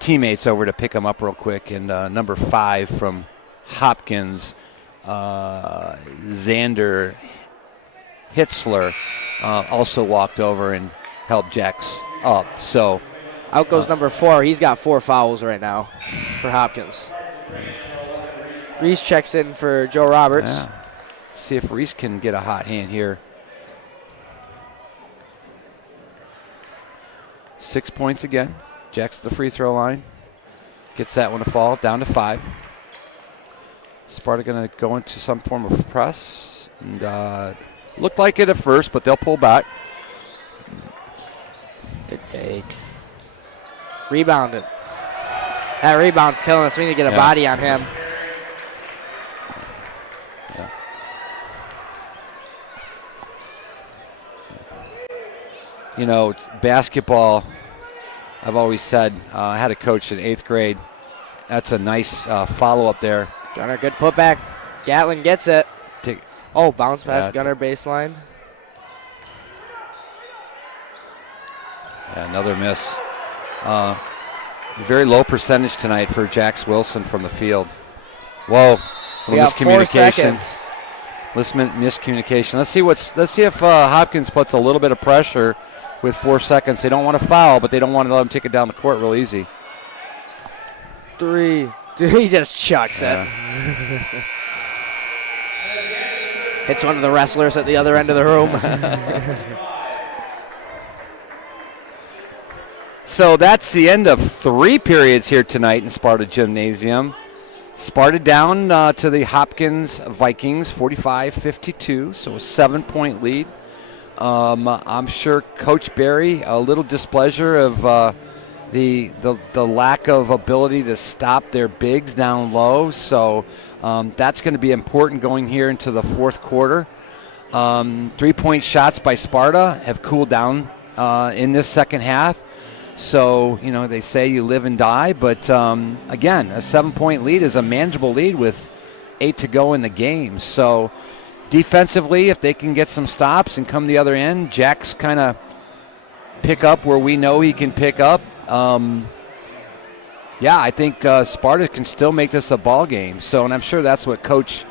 teammates over to pick him up real quick, and number 5 from Hopkins, Xander Hitzler, also walked over and helped Jax up. So out goes number 4. He's got 4 fouls right now for Hopkins. Reese checks in for Joe Roberts. Yeah. See if Reese can get a hot hand here. 6 points again. Jack's the free throw line. Gets that one to fall, down to 5. Sparta going to go into some form of press. And Looked like it at first, but they'll pull back. Good take. Rebounded. That rebound's killing us. We need to get a body on him. Yeah. You know, basketball, I've always said, I had a coach in 8th grade. That's a nice follow-up there. Gunner, good putback. Gatlin gets it. Bounce pass, Gunner baseline. Yeah, another miss. Very low percentage tonight for Jax Wilson from the field. Whoa, little miscommunication. Miscommunication. Let's see if Hopkins puts a little bit of pressure with 4 seconds. They don't want to foul, but they don't want to let him take it down the court real easy. 3. Dude, he just chucks it. Hits one of the wrestlers at the other end of the room. So that's the end of 3 periods here tonight in Sparta Gymnasium. Sparta down to the Hopkins Vikings, 45-52, so a 7-point lead. I'm sure Coach Barry, a little displeasure of the lack of ability to stop their bigs down low. So that's going to be important going here into the fourth quarter. 3-point shots by Sparta have cooled down in this second half. So, you know, they say you live and die. But, again, a 7-point lead is a manageable lead with 8 to go in the game. So defensively, if they can get some stops and come the other end, Jack's kind of pick up where we know he can pick up. I think Sparta can still make this a ball game. So, and I'm sure that's what Coach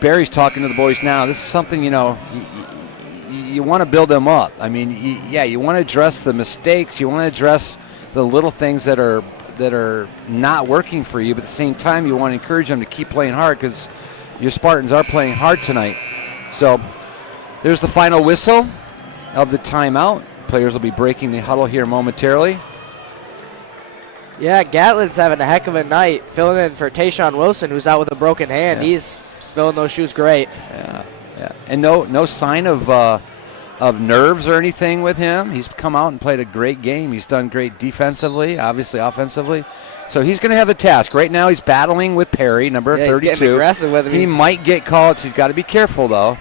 Barry's talking to the boys now. This is something, you know, you want to build them up. I mean, you want to address the mistakes. You want to address the little things that are not working for you. But at the same time, you want to encourage them to keep playing hard because your Spartans are playing hard tonight. So there's the final whistle of the timeout. Players will be breaking the huddle here momentarily. Yeah, Gatlin's having a heck of a night, filling in for Tayshawn Wilson, who's out with a broken hand. Yeah. He's filling those shoes great. Yeah. And no sign of nerves or anything with him. He's come out and played a great game. He's done great defensively, obviously offensively. So he's going to have a task. Right now he's battling with Perry, number 32. He's getting aggressive with him. He might get called. So he's got to be careful, though.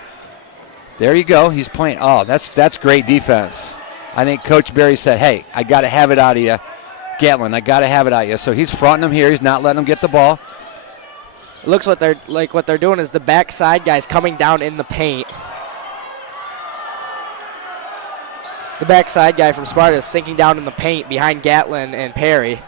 There you go. He's playing. Oh, that's great defense. I think Coach Barry said, hey, I got to have it out of you. Gatlin, I got to have it out of you. So he's fronting him here. He's not letting him get the ball. It looks what they're doing is the backside guys coming down in the paint. The backside guy from Sparta is sinking down in the paint behind Gatlin and Perry.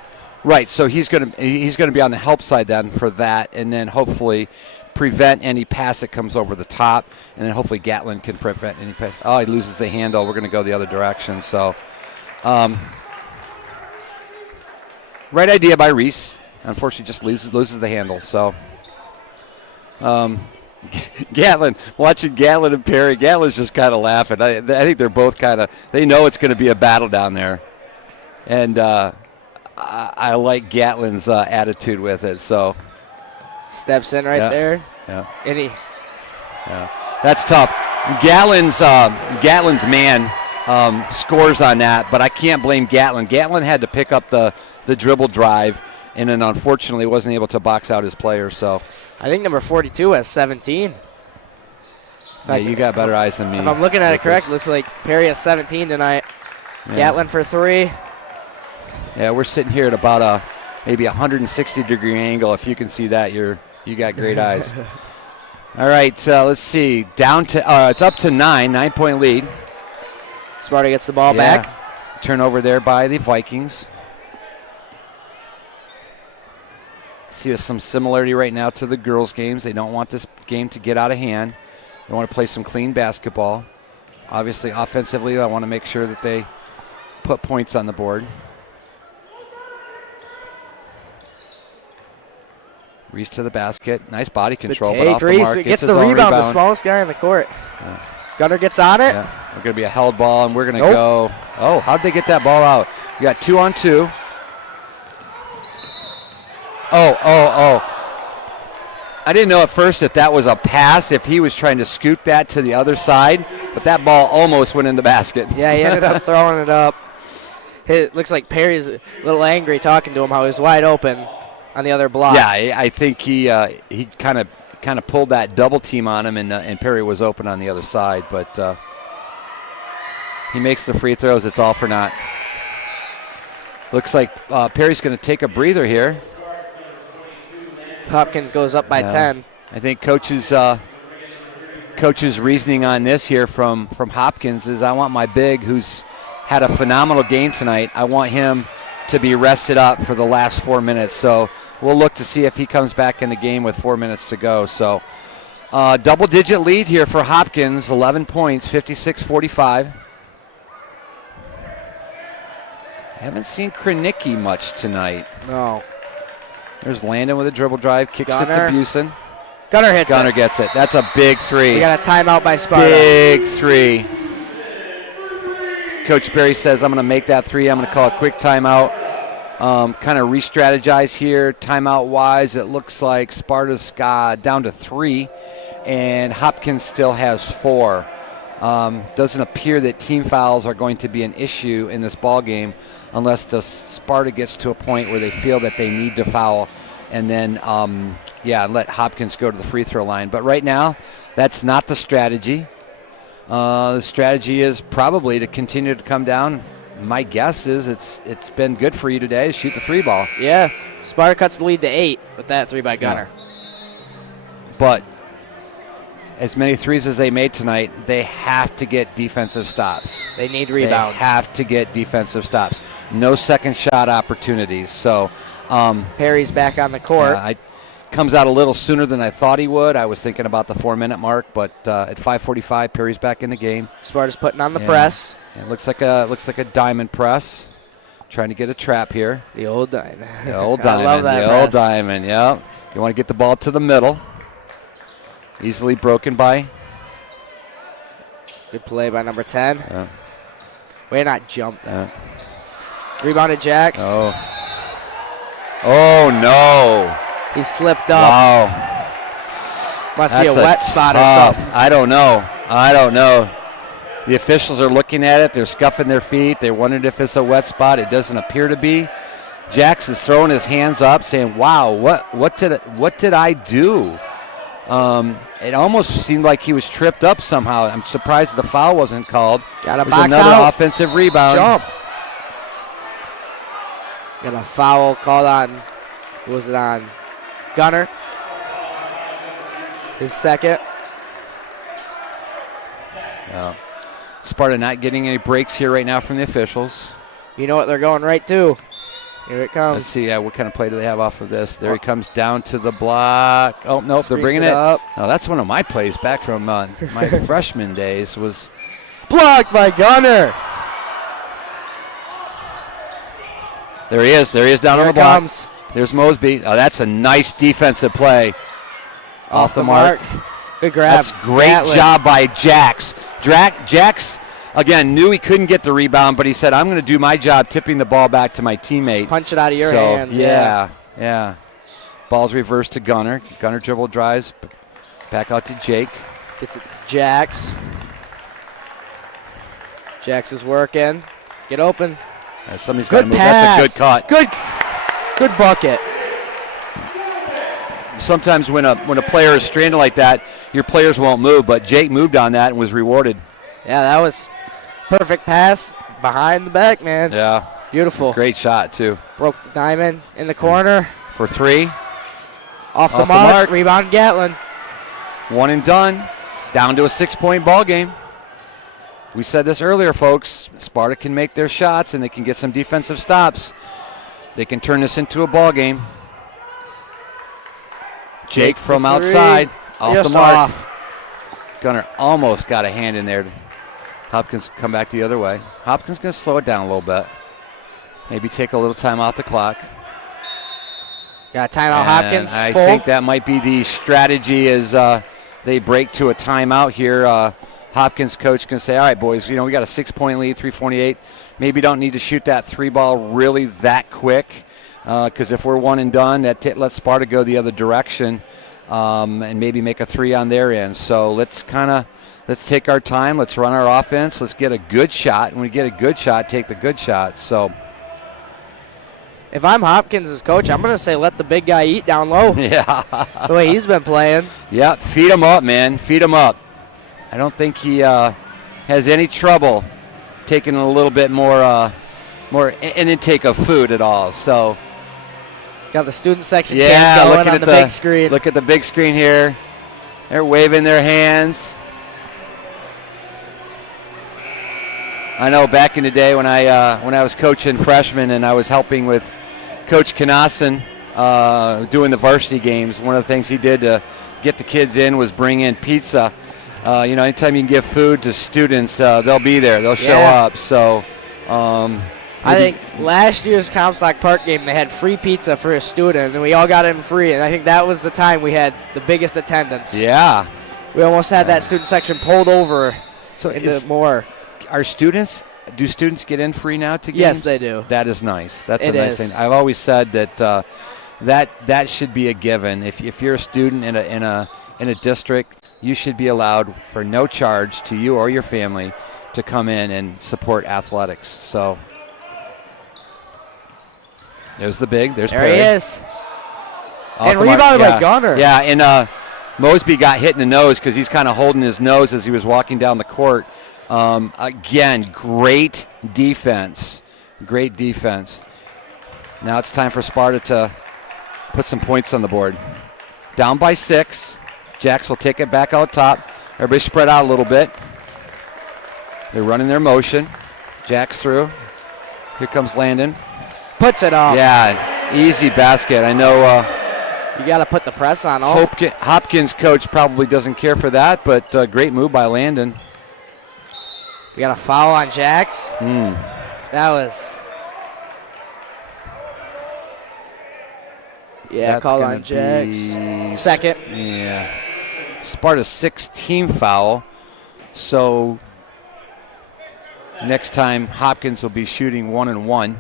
Right, so he's gonna be on the help side then for that, and then hopefully prevent any pass that comes over the top, and then hopefully Gatlin can prevent any pass. Oh, he loses the handle. We're going to go the other direction. So, right idea by Reese. Unfortunately, just loses the handle. So. Gatlin, watching Gatlin and Perry, Gatlin's just kind of laughing. I think they're both they know it's going to be a battle down there. And I like Gatlin's attitude with it. So steps in right there. Yeah. Yeah. That's tough. Gatlin's man scores on that, but I can't blame Gatlin. Gatlin had to pick up the dribble drive, and then unfortunately wasn't able to box out his player. So. I think number 42 has 17. Yeah, you got better eyes than me. If I'm looking at it correct, it looks like Perry has 17 tonight. Yeah. Gatlin for 3. Yeah, we're sitting here at about maybe 160-degree angle. If you can see that, you got great eyes. All right, let's see. It's up to 9-point lead. Sparta gets the ball back. Turnover there by the Vikings. See some similarity right now to the girls' games. They don't want this game to get out of hand. They want to play some clean basketball. Obviously, offensively, I want to make sure that they put points on the board. Reese to the basket. Nice body control, but off the mark. Gets the rebound, the smallest guy on the court. Yeah. Gunner gets on it. Yeah. We're going to be a held ball, and we're going to go. Oh, how'd they get that ball out? We got 2-on-2. Oh. I didn't know at first if that was a pass, if he was trying to scoop that to the other side, but that ball almost went in the basket. Yeah, he ended up throwing it up. It looks like Perry's a little angry talking to him how he was wide open on the other block. Yeah, I think he kind of pulled that double team on him, and Perry was open on the other side, but he makes the free throws. It's all for naught. Looks like Perry's going to take a breather here. Hopkins goes up by 10. I think coach's reasoning on this here from Hopkins is I want my big, who's had a phenomenal game tonight, I want him to be rested up for the last 4 minutes. So we'll look to see if he comes back in the game with 4 minutes to go. So double-digit lead here for Hopkins, 11 points, 56-45. Haven't seen Krenicki much tonight. No. There's Landon with a dribble drive, kicks Gunner. it to Busen. Gunner hits Gunner it. gets it. That's a big three. We got a timeout by Sparta. Big three. Coach Berry says, I'm going to make that three. I'm going to call a quick timeout. Kind of re-strategize here. Timeout-wise, it looks like Sparta's down to 3, and Hopkins still has 4. Doesn't appear that team fouls are going to be an issue in this ball game unless the Sparta gets to a point where they feel that they need to foul and then, let Hopkins go to the free throw line. But right now, that's not the strategy. The strategy is probably to continue to come down. My guess is it's been good for you today. Shoot the 3 ball. Yeah, Sparta cuts the lead to 8 with that 3 by Gunner. But as many threes as they made tonight, they have to get defensive stops. They need rebounds. They have to get defensive stops. No second shot opportunities. So Perry's back on the court. Comes out a little sooner than I thought he would. I was thinking about the 4-minute mark, but at 5:45, Perry's back in the game. Sparta's putting on the press. It looks like a diamond press. Trying to get a trap here. The old diamond. The old diamond. I love that the press. old diamond. Yeah. You want to get the ball to the middle. Easily broken by. Good play by number 10. Yeah. Way not jump. Rebounded Jax. Oh no. He slipped up. Wow. Must be a wet spot or something. I don't know. The officials are looking at it. They're scuffing their feet. They're wondering if it's a wet spot. It doesn't appear to be. Jax is throwing his hands up saying, wow, what did I do? It almost seemed like he was tripped up somehow. I'm surprised the foul wasn't called. Got a There's box another out. offensive rebound. Jump. Got a foul called on, who was it on? Gunner. His second. Yeah. Sparta not getting any breaks here right now from the officials. You know what they're going right to. Here it comes. Let's see, what kind of play do they have off of this? There he comes down to the block. Oh, nope, they're bringing it up. Oh, that's one of my plays back from my freshman days was Blocked by Gunner. There he is down on the block. Comes. There's Mosby. Oh, that's a nice defensive play. Off the mark. Good grab. That's great job by Jax. Jax, again, knew he couldn't get the rebound, but he said, I'm going to do my job tipping the ball back to my teammate. Punch it out of your hands. Yeah. Ball's reversed to Gunner. Gunner dribble drives back out to Jake. Gets it Jax. Jax is working. Get open. Somebody's got to Good move. pass. That's a good cut. Good bucket. Sometimes when a player is stranded like that, your players won't move, but Jake moved on that and was rewarded. Yeah, that was perfect pass behind the back, man. Yeah. Beautiful. Great shot, too. Broke the diamond in the corner. For 3. Off the mark. Rebound Gatlin. One and done. Down to a 6-point ball game. We said this earlier, folks. Sparta can make their shots and they can get some defensive stops. They can turn this into a ball game. Jake from outside. Off the mark. Gunner almost got a hand in there. Hopkins come back the other way. Hopkins going to slow it down a little bit. Maybe take a little time off the clock. Got a timeout, Hopkins. I think that might be the strategy as they break to a timeout here. Hopkins coach can say, all right, boys, we got a 6-point lead, 3:48. Maybe don't need to shoot that 3 ball really that quick because if we're one and done, that lets Sparta go the other direction. and maybe make a three on their end. So let's take our time. Let's run our offense. Let's get a good shot. When we get a good shot, take the good shot. So if I'm Hopkins' coach, I'm going to say let the big guy eat down low. Yeah. The way he's been playing. Yeah, feed him up, man. Feed him up. I don't think he has any trouble taking a little bit more an intake of food at all. So got the student section yeah, cam going looking on at the big screen. Look at the big screen here. They're waving their hands. I know back in the day when I was coaching freshmen and I was helping with Coach Knassen doing the varsity games, one of the things he did to get the kids in was bring in pizza. Anytime you can give food to students, they'll be there. They'll show up. So I think last year's Comstock Park game, they had free pizza for a student, and we all got in free. And I think that was the time we had the biggest attendance. Yeah. We almost had that student section pulled over into more. Do students get in free now to games? Yes, they do. That is nice. That's a nice thing. I've always said that that should be a given. If you're a student in a district, you should be allowed for no charge to you or your family to come in and support athletics. So there's the big. There's Perry. There he is. And rebounded by Gunner. Yeah, and Mosby got hit in the nose because he's kind of holding his nose as he was walking down the court. Again, great defense. Great defense. Now it's time for Sparta to put some points on the board. Down by 6. Jacks will take it back out top. Everybody spread out a little bit. They're running their motion. Jacks through. Here comes Landon. Puts it off. Yeah, easy basket. I know you got to put the press on. Hopkins coach probably doesn't care for that, but great move by Landon. We got a foul on Jacks. That was... Yeah, call on Jacks. Second. Yeah. Sparta's 6th foul. So next time Hopkins will be shooting 1-1.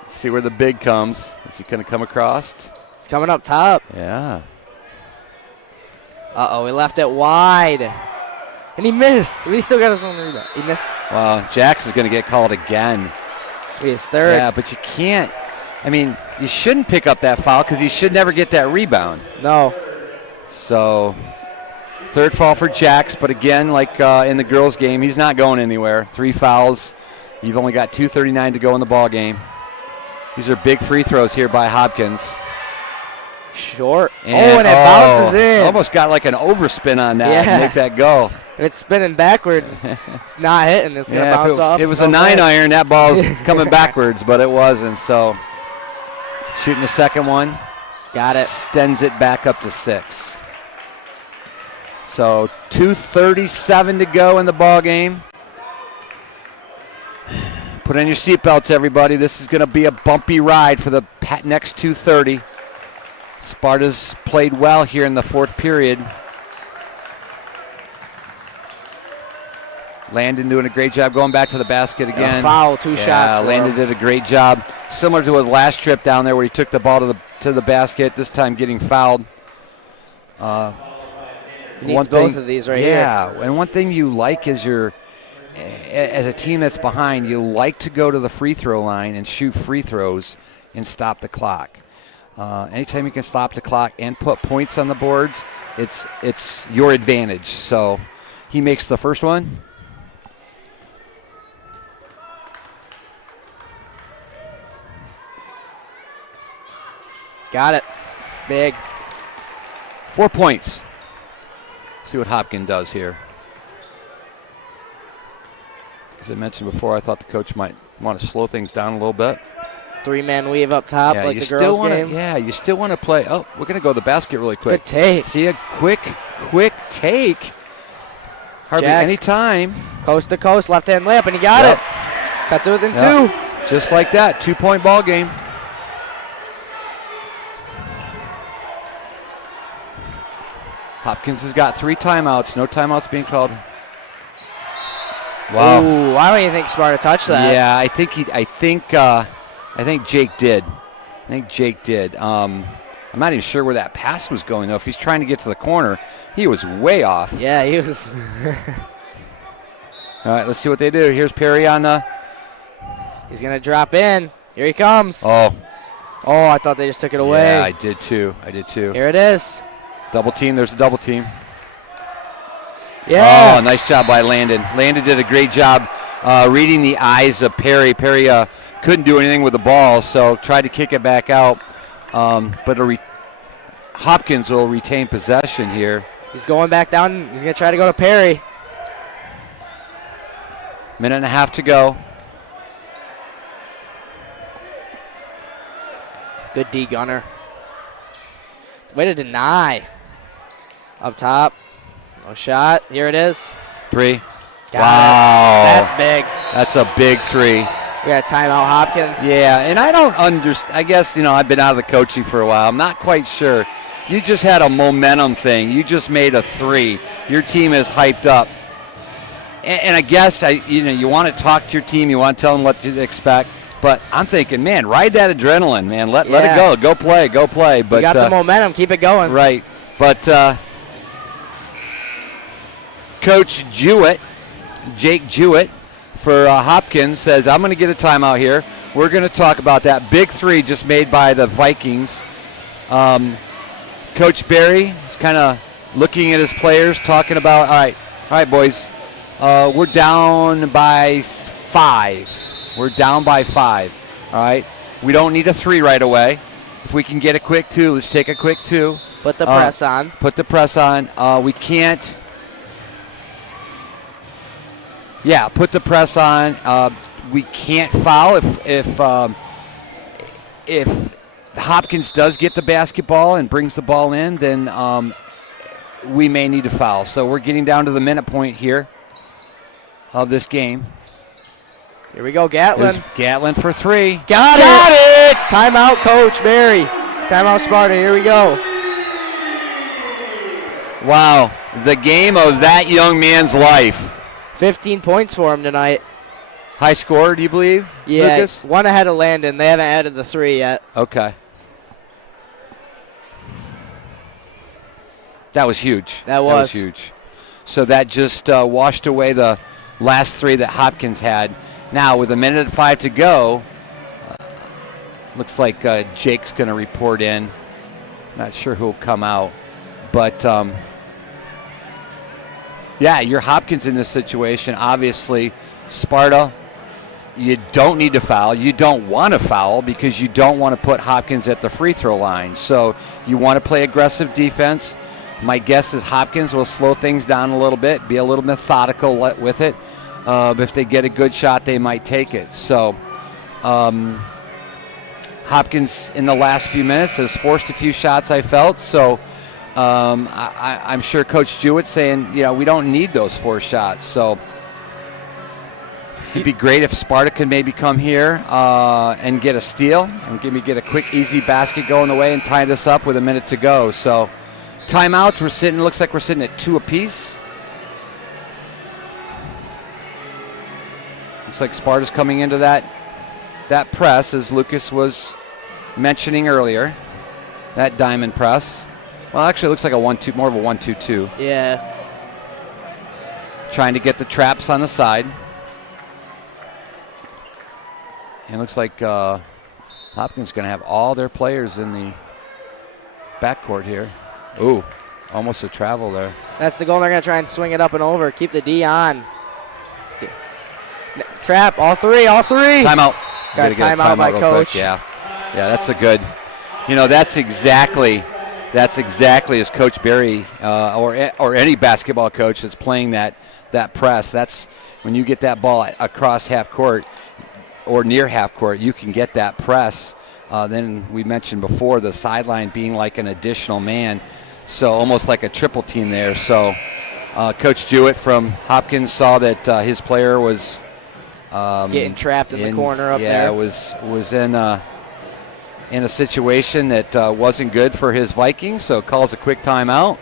Let's see where the big comes. Is he going to come across? It's coming up top. Yeah. Uh-oh, he left it wide. And he missed. But he still got his own rebound. He missed. Well, Jax is going to get called again. This will be his third. Yeah, but you can't. I mean, you shouldn't pick up that foul because he should never get that rebound. No. So, third foul for Jax, but again, like in the girls' game, he's not going anywhere. 3 fouls. You've only got 2:39 to go in the ball game. These are big free throws here by Hopkins. Short. And it bounces in. Almost got like an overspin on that to make that go. If it's spinning backwards, it's not hitting. It's going to bounce off. It was a 9-iron. That ball's coming backwards, but it wasn't. So, shooting the second one. Got it. Extends it back up to 6. So, 2:37 to go in the ball game. Put on your seatbelts, everybody. This is going to be a bumpy ride for the next 2:30. Sparta's played well here in the 4th period. Landon doing a great job going back to the basket again. A foul, 2 shots. Landon did a great job. Similar to his last trip down there where he took the ball to the basket, this time getting fouled. He needs both of these right here. Yeah, and one thing you like is as a team that's behind, you like to go to the free throw line and shoot free throws and stop the clock. Anytime you can stop the clock and put points on the boards, it's your advantage. So he makes the first one. Got it. Big. 4 points. See what Hopkins does here. As I mentioned before, I thought the coach might want to slow things down a little bit. 3-man weave up top like the girls' game. Yeah, you still want to play. Oh, we're going to go to the basket really quick. Good take. See a quick take. Hardly any time. Coast to coast, left-hand layup, and he got it. Cuts it within 2. Just like that, 2-point ball game. Hopkins has got 3 timeouts. No timeouts being called. Wow. Ooh, I don't even think Sparta touched that. Yeah, I think Jake did. I'm not even sure where that pass was going, though. If he's trying to get to the corner, he was way off. Yeah, he was. All right, let's see what they do. Here's Perry on the. He's going to drop in. Here he comes. Oh, I thought they just took it away. yeah, I did too. Here it is. Double team. There's a double team. Yeah. Oh, nice job by Landon. Landon did a great job reading the eyes of Perry. Perry couldn't do anything with the ball, so tried to kick it back out. But Hopkins will retain possession here. He's going back down. He's going to try to go to Perry. Minute and a half to go. Good D gunner. Way to deny. Up top. No shot. Here it is. 3. Got Wow. it. That's big. That's a big 3. We got a timeout, Hopkins. Yeah, and I don't understand. I guess, I've been out of the coaching for a while. I'm not quite sure. You just had a momentum thing. You just made a 3. Your team is hyped up. And I guess, you want to talk to your team. You want to tell them what to expect. But I'm thinking, man, ride that adrenaline, man. Let it go. Go play. But you got the momentum. Keep it going. Right. But Coach Jewett, Jake Jewett for Hopkins, says, I'm going to get a timeout here. We're going to talk about that big 3 just made by the Vikings. Coach Barry is kind of looking at his players, talking about, all right, boys, we're down by 5. We're down by 5, all right? We don't need a 3 right away. If we can get a quick 2, let's take a quick 2. Put the press on. Put the press on. We can't. Yeah, put the press on. We can't foul if Hopkins does get the basketball and brings the ball in, then we may need to foul. So we're getting down to the minute point here of this game. Here we go, Gatlin. There's Gatlin for 3. Got it! Timeout, Coach Barry. Timeout, Sparta. Here we go. Wow, the game of that young man's life. 15 points for him tonight. High score, do you believe, Yeah, Lucas? one ahead of Landon. They haven't added the 3 yet. Okay. That was huge. That was huge. So that just washed away the last 3 that Hopkins had. Now, with a minute and 5 to go, looks like Jake's going to report in. Not sure who'll come out. But, yeah, you're Hopkins in this situation. Obviously, Sparta, you don't need to foul. You don't want to foul because you don't want to put Hopkins at the free throw line. So you want to play aggressive defense. My guess is Hopkins will slow things down a little bit, be a little methodical with it. If they get a good shot, they might take it. So Hopkins in the last few minutes has forced a few shots, I felt. So I'm sure Coach Jewett's saying, we don't need those 4 shots. So it'd be great if Sparta could maybe come here and get a steal and get a quick, easy basket going away and tie this up with a minute to go. So timeouts, looks like we're sitting at 2 apiece. Looks like Sparta's coming into that press, as Lucas was mentioning earlier. That diamond press. Well, actually, it looks like more of a 1-2-2. Yeah. Trying to get the traps on the side. And it looks like Hopkins is going to have all their players in the backcourt here. Ooh, almost a travel there. That's the goal. They're going to try and swing it up and over. Keep the D on. Trap, all 3. Timeout. Got a timeout by Coach. Yeah, that's a good. That's exactly as Coach Barry or any basketball coach that's playing that press. That's when you get that ball across half court or near half court, you can get that press. Then we mentioned before the sideline being like an additional man, so almost like a triple team there. So Coach Jewett from Hopkins saw that his player was getting trapped in the corner up there. Yeah, was in a situation that wasn't good for his Vikings, so calls a quick timeout.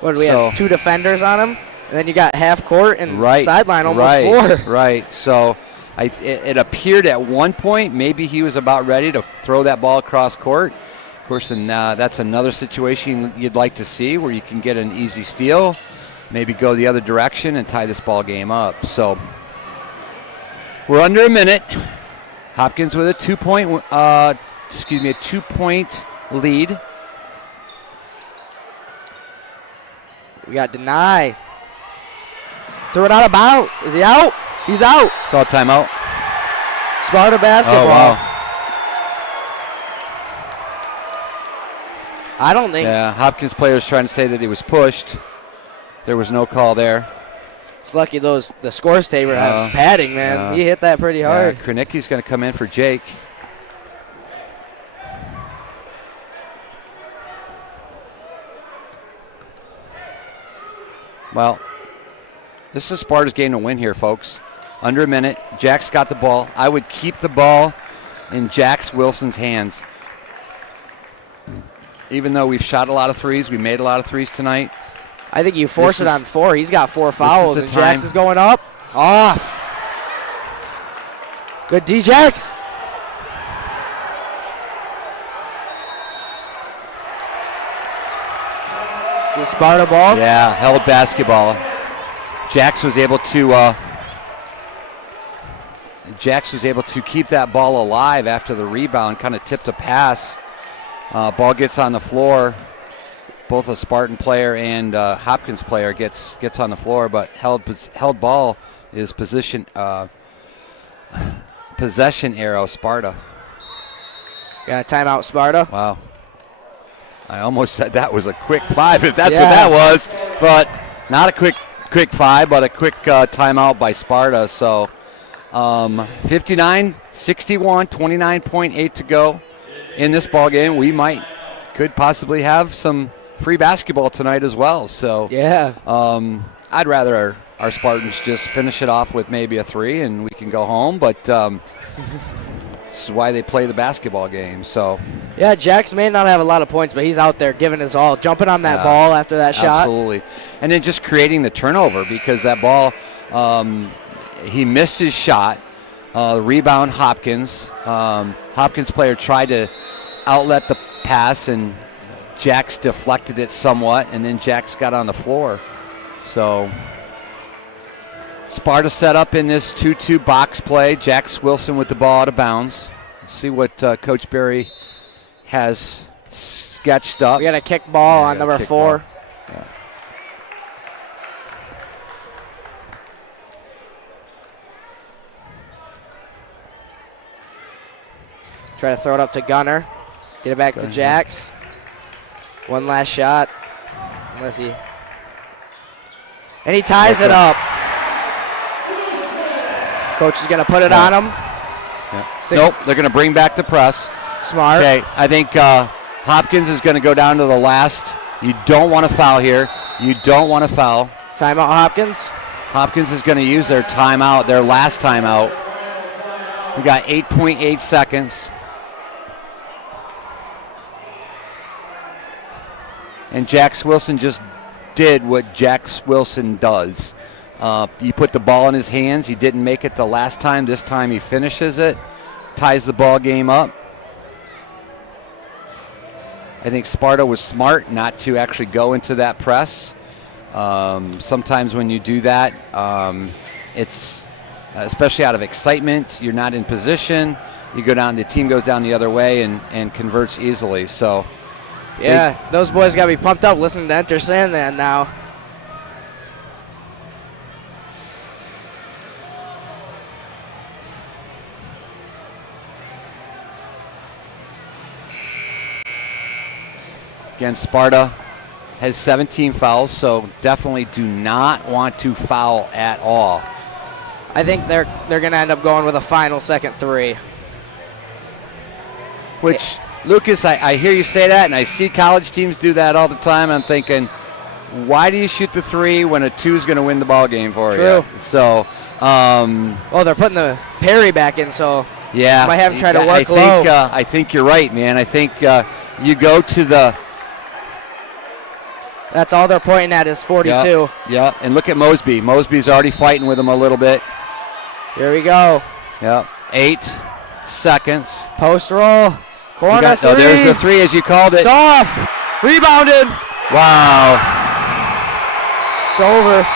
What do we have? 2 defenders on him? And then you got half court and sideline almost right, 4. Right. So it appeared at one point maybe he was about ready to throw that ball across court. Of course, and that's another situation you'd like to see where you can get an easy steal, maybe go the other direction and tie this ball game up. So we're under a minute. Hopkins with a 2-point lead. We got Deny. Threw it out of bounds. Is he out? He's out. Call timeout. Sparta basketball. Oh, wow. I don't think. Yeah, Hopkins players trying to say that he was pushed. There was no call there. It's lucky the score saver has padding, man. He hit that pretty hard. Yeah, Kranicki's going to come in for Jake. Well, this is Sparta's game to win here, folks. Under a minute. Jack's got the ball. I would keep the ball in Jax Wilson's hands. Even though we've shot a lot of threes, we made a lot of threes tonight. I think you force it on 4. He's got 4 fouls, and Jax is going up. Off. Good D, Jax. See Sparta ball? Yeah, held basketball. Jax was able to keep that ball alive after the rebound, kind of tipped a pass. Ball gets on the floor. Both a Spartan player and Hopkins player gets on the floor, but held ball is possession arrow Sparta. Got a timeout, Sparta. Wow. I almost said that was a quick 5 if that's what that was, but not a quick 5, but a quick timeout by Sparta. So 59-61, 29.8 to go in this ball game. We could possibly have some free basketball tonight as well. So yeah, I'd rather our Spartans just finish it off with maybe a 3 and we can go home. But this is why they play the basketball game. So yeah, Jax may not have a lot of points, but he's out there giving his all, jumping on that ball after that shot. Absolutely, and then just creating the turnover because that ball, he missed his shot. Rebound Hopkins. Hopkins player tried to outlet the pass and Jax deflected it somewhat, and then Jax got on the floor. So Sparta set up in this 2-2 box play. Jax Wilson with the ball out of bounds. Let's see what Coach Berry has sketched up. We got a kick ball on number 4. Yeah. Try to throw it up to Gunner. Get it back to Jax. One last shot. Unless he... And he ties it up. Coach is going to put it on him. Yeah. Nope, they're going to bring back the press. Smart. Okay, I think Hopkins is going to go down to the last. You don't want to foul here. You don't want to foul. Timeout, Hopkins. Hopkins is going to use their timeout, their last timeout. We got 8.8 seconds. And Jax Wilson just did what Jax Wilson does. You put the ball in his hands. He didn't make it the last time. This time he finishes it, ties the ball game up. I think Sparta was smart not to actually go into that press. Sometimes when you do that, it's especially out of excitement. You're not in position. You go down. The team goes down the other way and converts easily. So. Yeah, those boys got to be pumped up listening to Enter Sandman now. Again, Sparta has 17 fouls, so definitely do not want to foul at all. I think they're going to end up going with a final second 3. Which... Lucas, I hear you say that, and I see college teams do that all the time. I'm thinking, why do you shoot the 3 when a 2 is going to win the ball game for you? So, they're putting the parry back in, so yeah, might have to try to work low. I think you're right, man. I think you go to the That's all they're pointing at is 42. Yep. And look at Mosby. Mosby's already fighting with him a little bit. Here we go. Yep. 8 seconds. Post roll. Corner three. Oh, there's the 3 as you called it. It's off. Rebounded. Wow. It's over.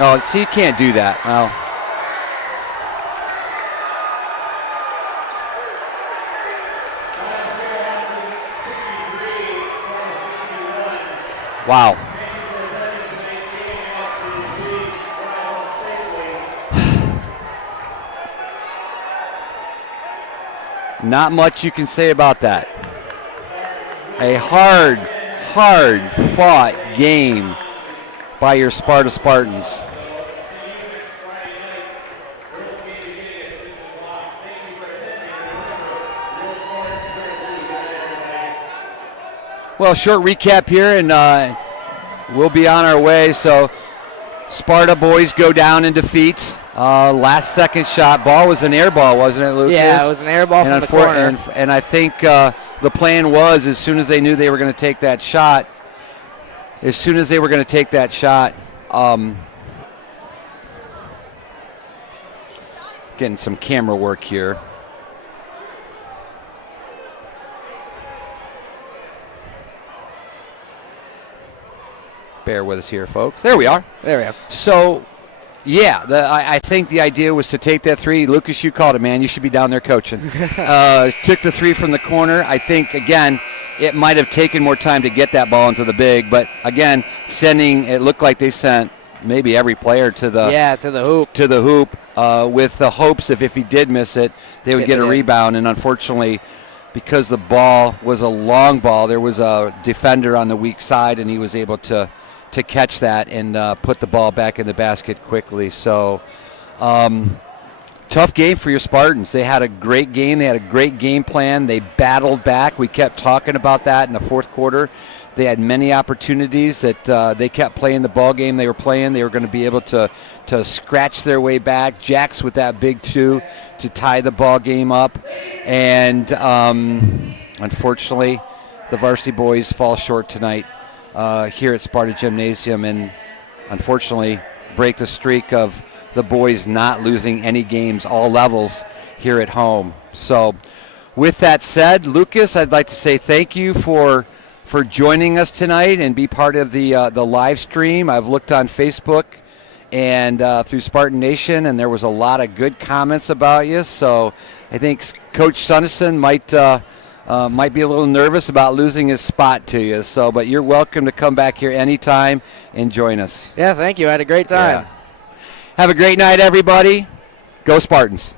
Oh, see, you can't do that. Well. Wow. Not much you can say about that. A hard fought game by your Sparta Spartans. Well, short recap here, and we'll be on our way. So, Sparta boys go down in defeat. Last second shot. Ball was an air ball, wasn't it, Lucas? Yeah, it was an air ball from the corner. And I think the plan was, as soon as they knew they were going to take that shot, getting some camera work here. Bear with us here, folks. There we are. There we go. So, yeah, I think the idea was to take that 3. Lucas, you called it, man. You should be down there coaching. Took the 3 from the corner. I think, again, it might have taken more time to get that ball into the big. But, again, it looked like they sent maybe every player to the hoop. To the hoop with the hopes if he did miss it, they would get a rebound. And, unfortunately, because the ball was a long ball, there was a defender on the weak side, and he was able to catch that and put the ball back in the basket quickly. So tough game for your Spartans. They had a great game. They had a great game plan. They battled back. We kept talking about that in the fourth quarter. They had many opportunities that they kept playing the ball game they were playing. They were going to be able to scratch their way back. Jax with that big 2 to tie the ball game up. And unfortunately, the varsity boys fall short tonight here at Sparta Gymnasium, and unfortunately break the streak of the boys not losing any games, all levels, here at home. So with that said, Lucas, I'd like to say thank you for joining us tonight and be part of the live stream. I've looked on Facebook and through Spartan Nation, and there was a lot of good comments about you. So I think Coach Sunnison might be a little nervous about losing his spot to you. So, but you're welcome to come back here anytime and join us. Yeah, thank you. I had a great time. Yeah. Have a great night, everybody. Go Spartans.